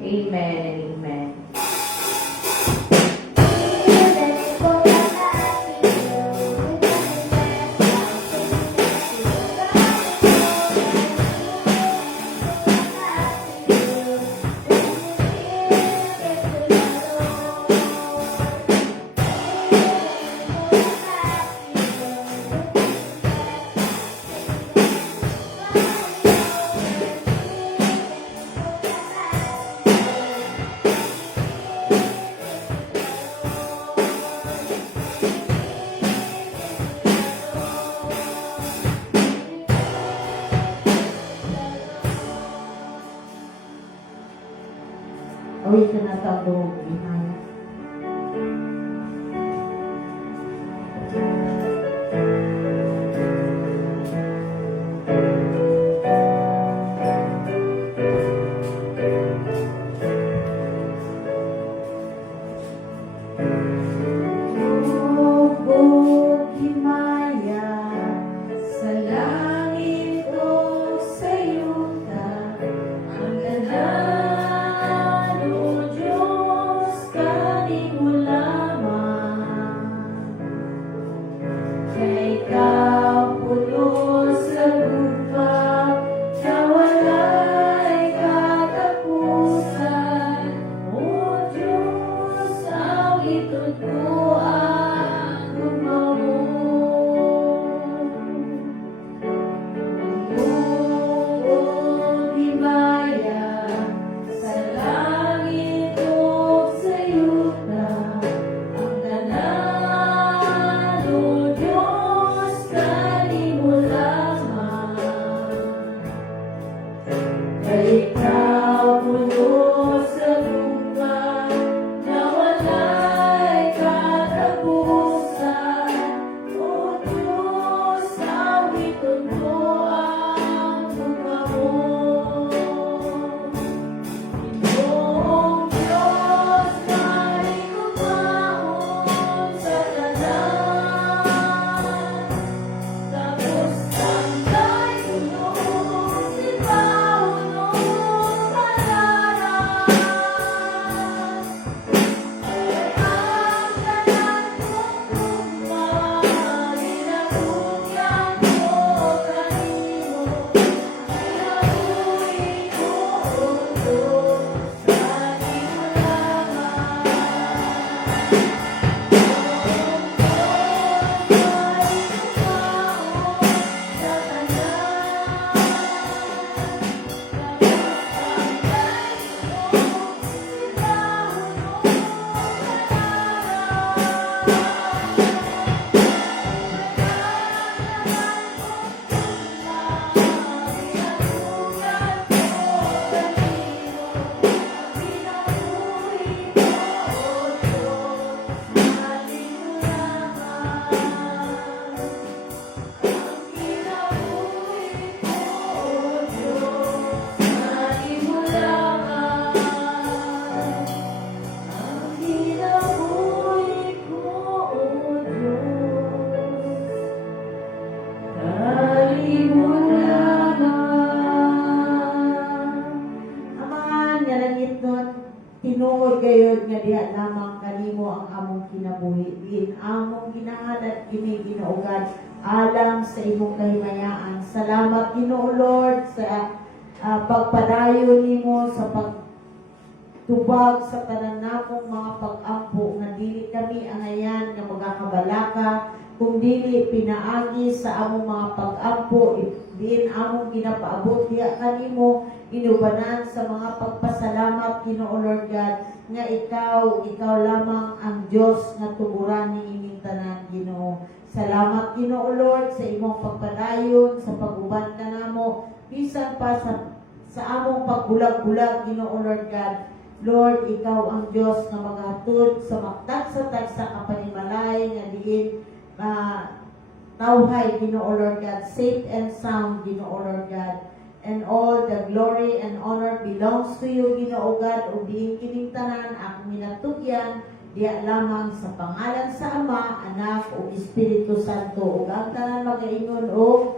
Amen and amen. Awit ka na tabo, Imaya. gayud nga diha lamang kanimo ang among kinabuhi. Diin among ginahalat kini Ginoo alang sa imong kahimayaan. Salamat Ginoo Lord sa pagpadayon nimo sa pagtubag sa tanan namong mga pag-ampo nga dili kami angayan nga magakabalaka kung dili pinaagi sa among mga pag-ampo diin among ginapaabot diha kanimo inubanan sa mga pagpasalamat Ginoo Lord God nga ikaw lamang ang Dios nga tuburan ni ining tanan Ginoo. Salamat Ginoo Lord sa imong pagpadayon sa pag-uban kanamo bisan pa sa among pagbulag-bulag Ginoo Lord God. Lord, ikaw ang Dios nga maghatod sa magtagsa-tag sa kapanimalay nga diin tawhay Ginoo Lord God, safe and sound Ginoo Lord God. And all the glory and honor belongs to you Ginoo God ug diin kining tanan akong minatugyan diya lamang sa pangalan sa Ama, Anak ug Espiritu Santo ug ang tanan magaingon og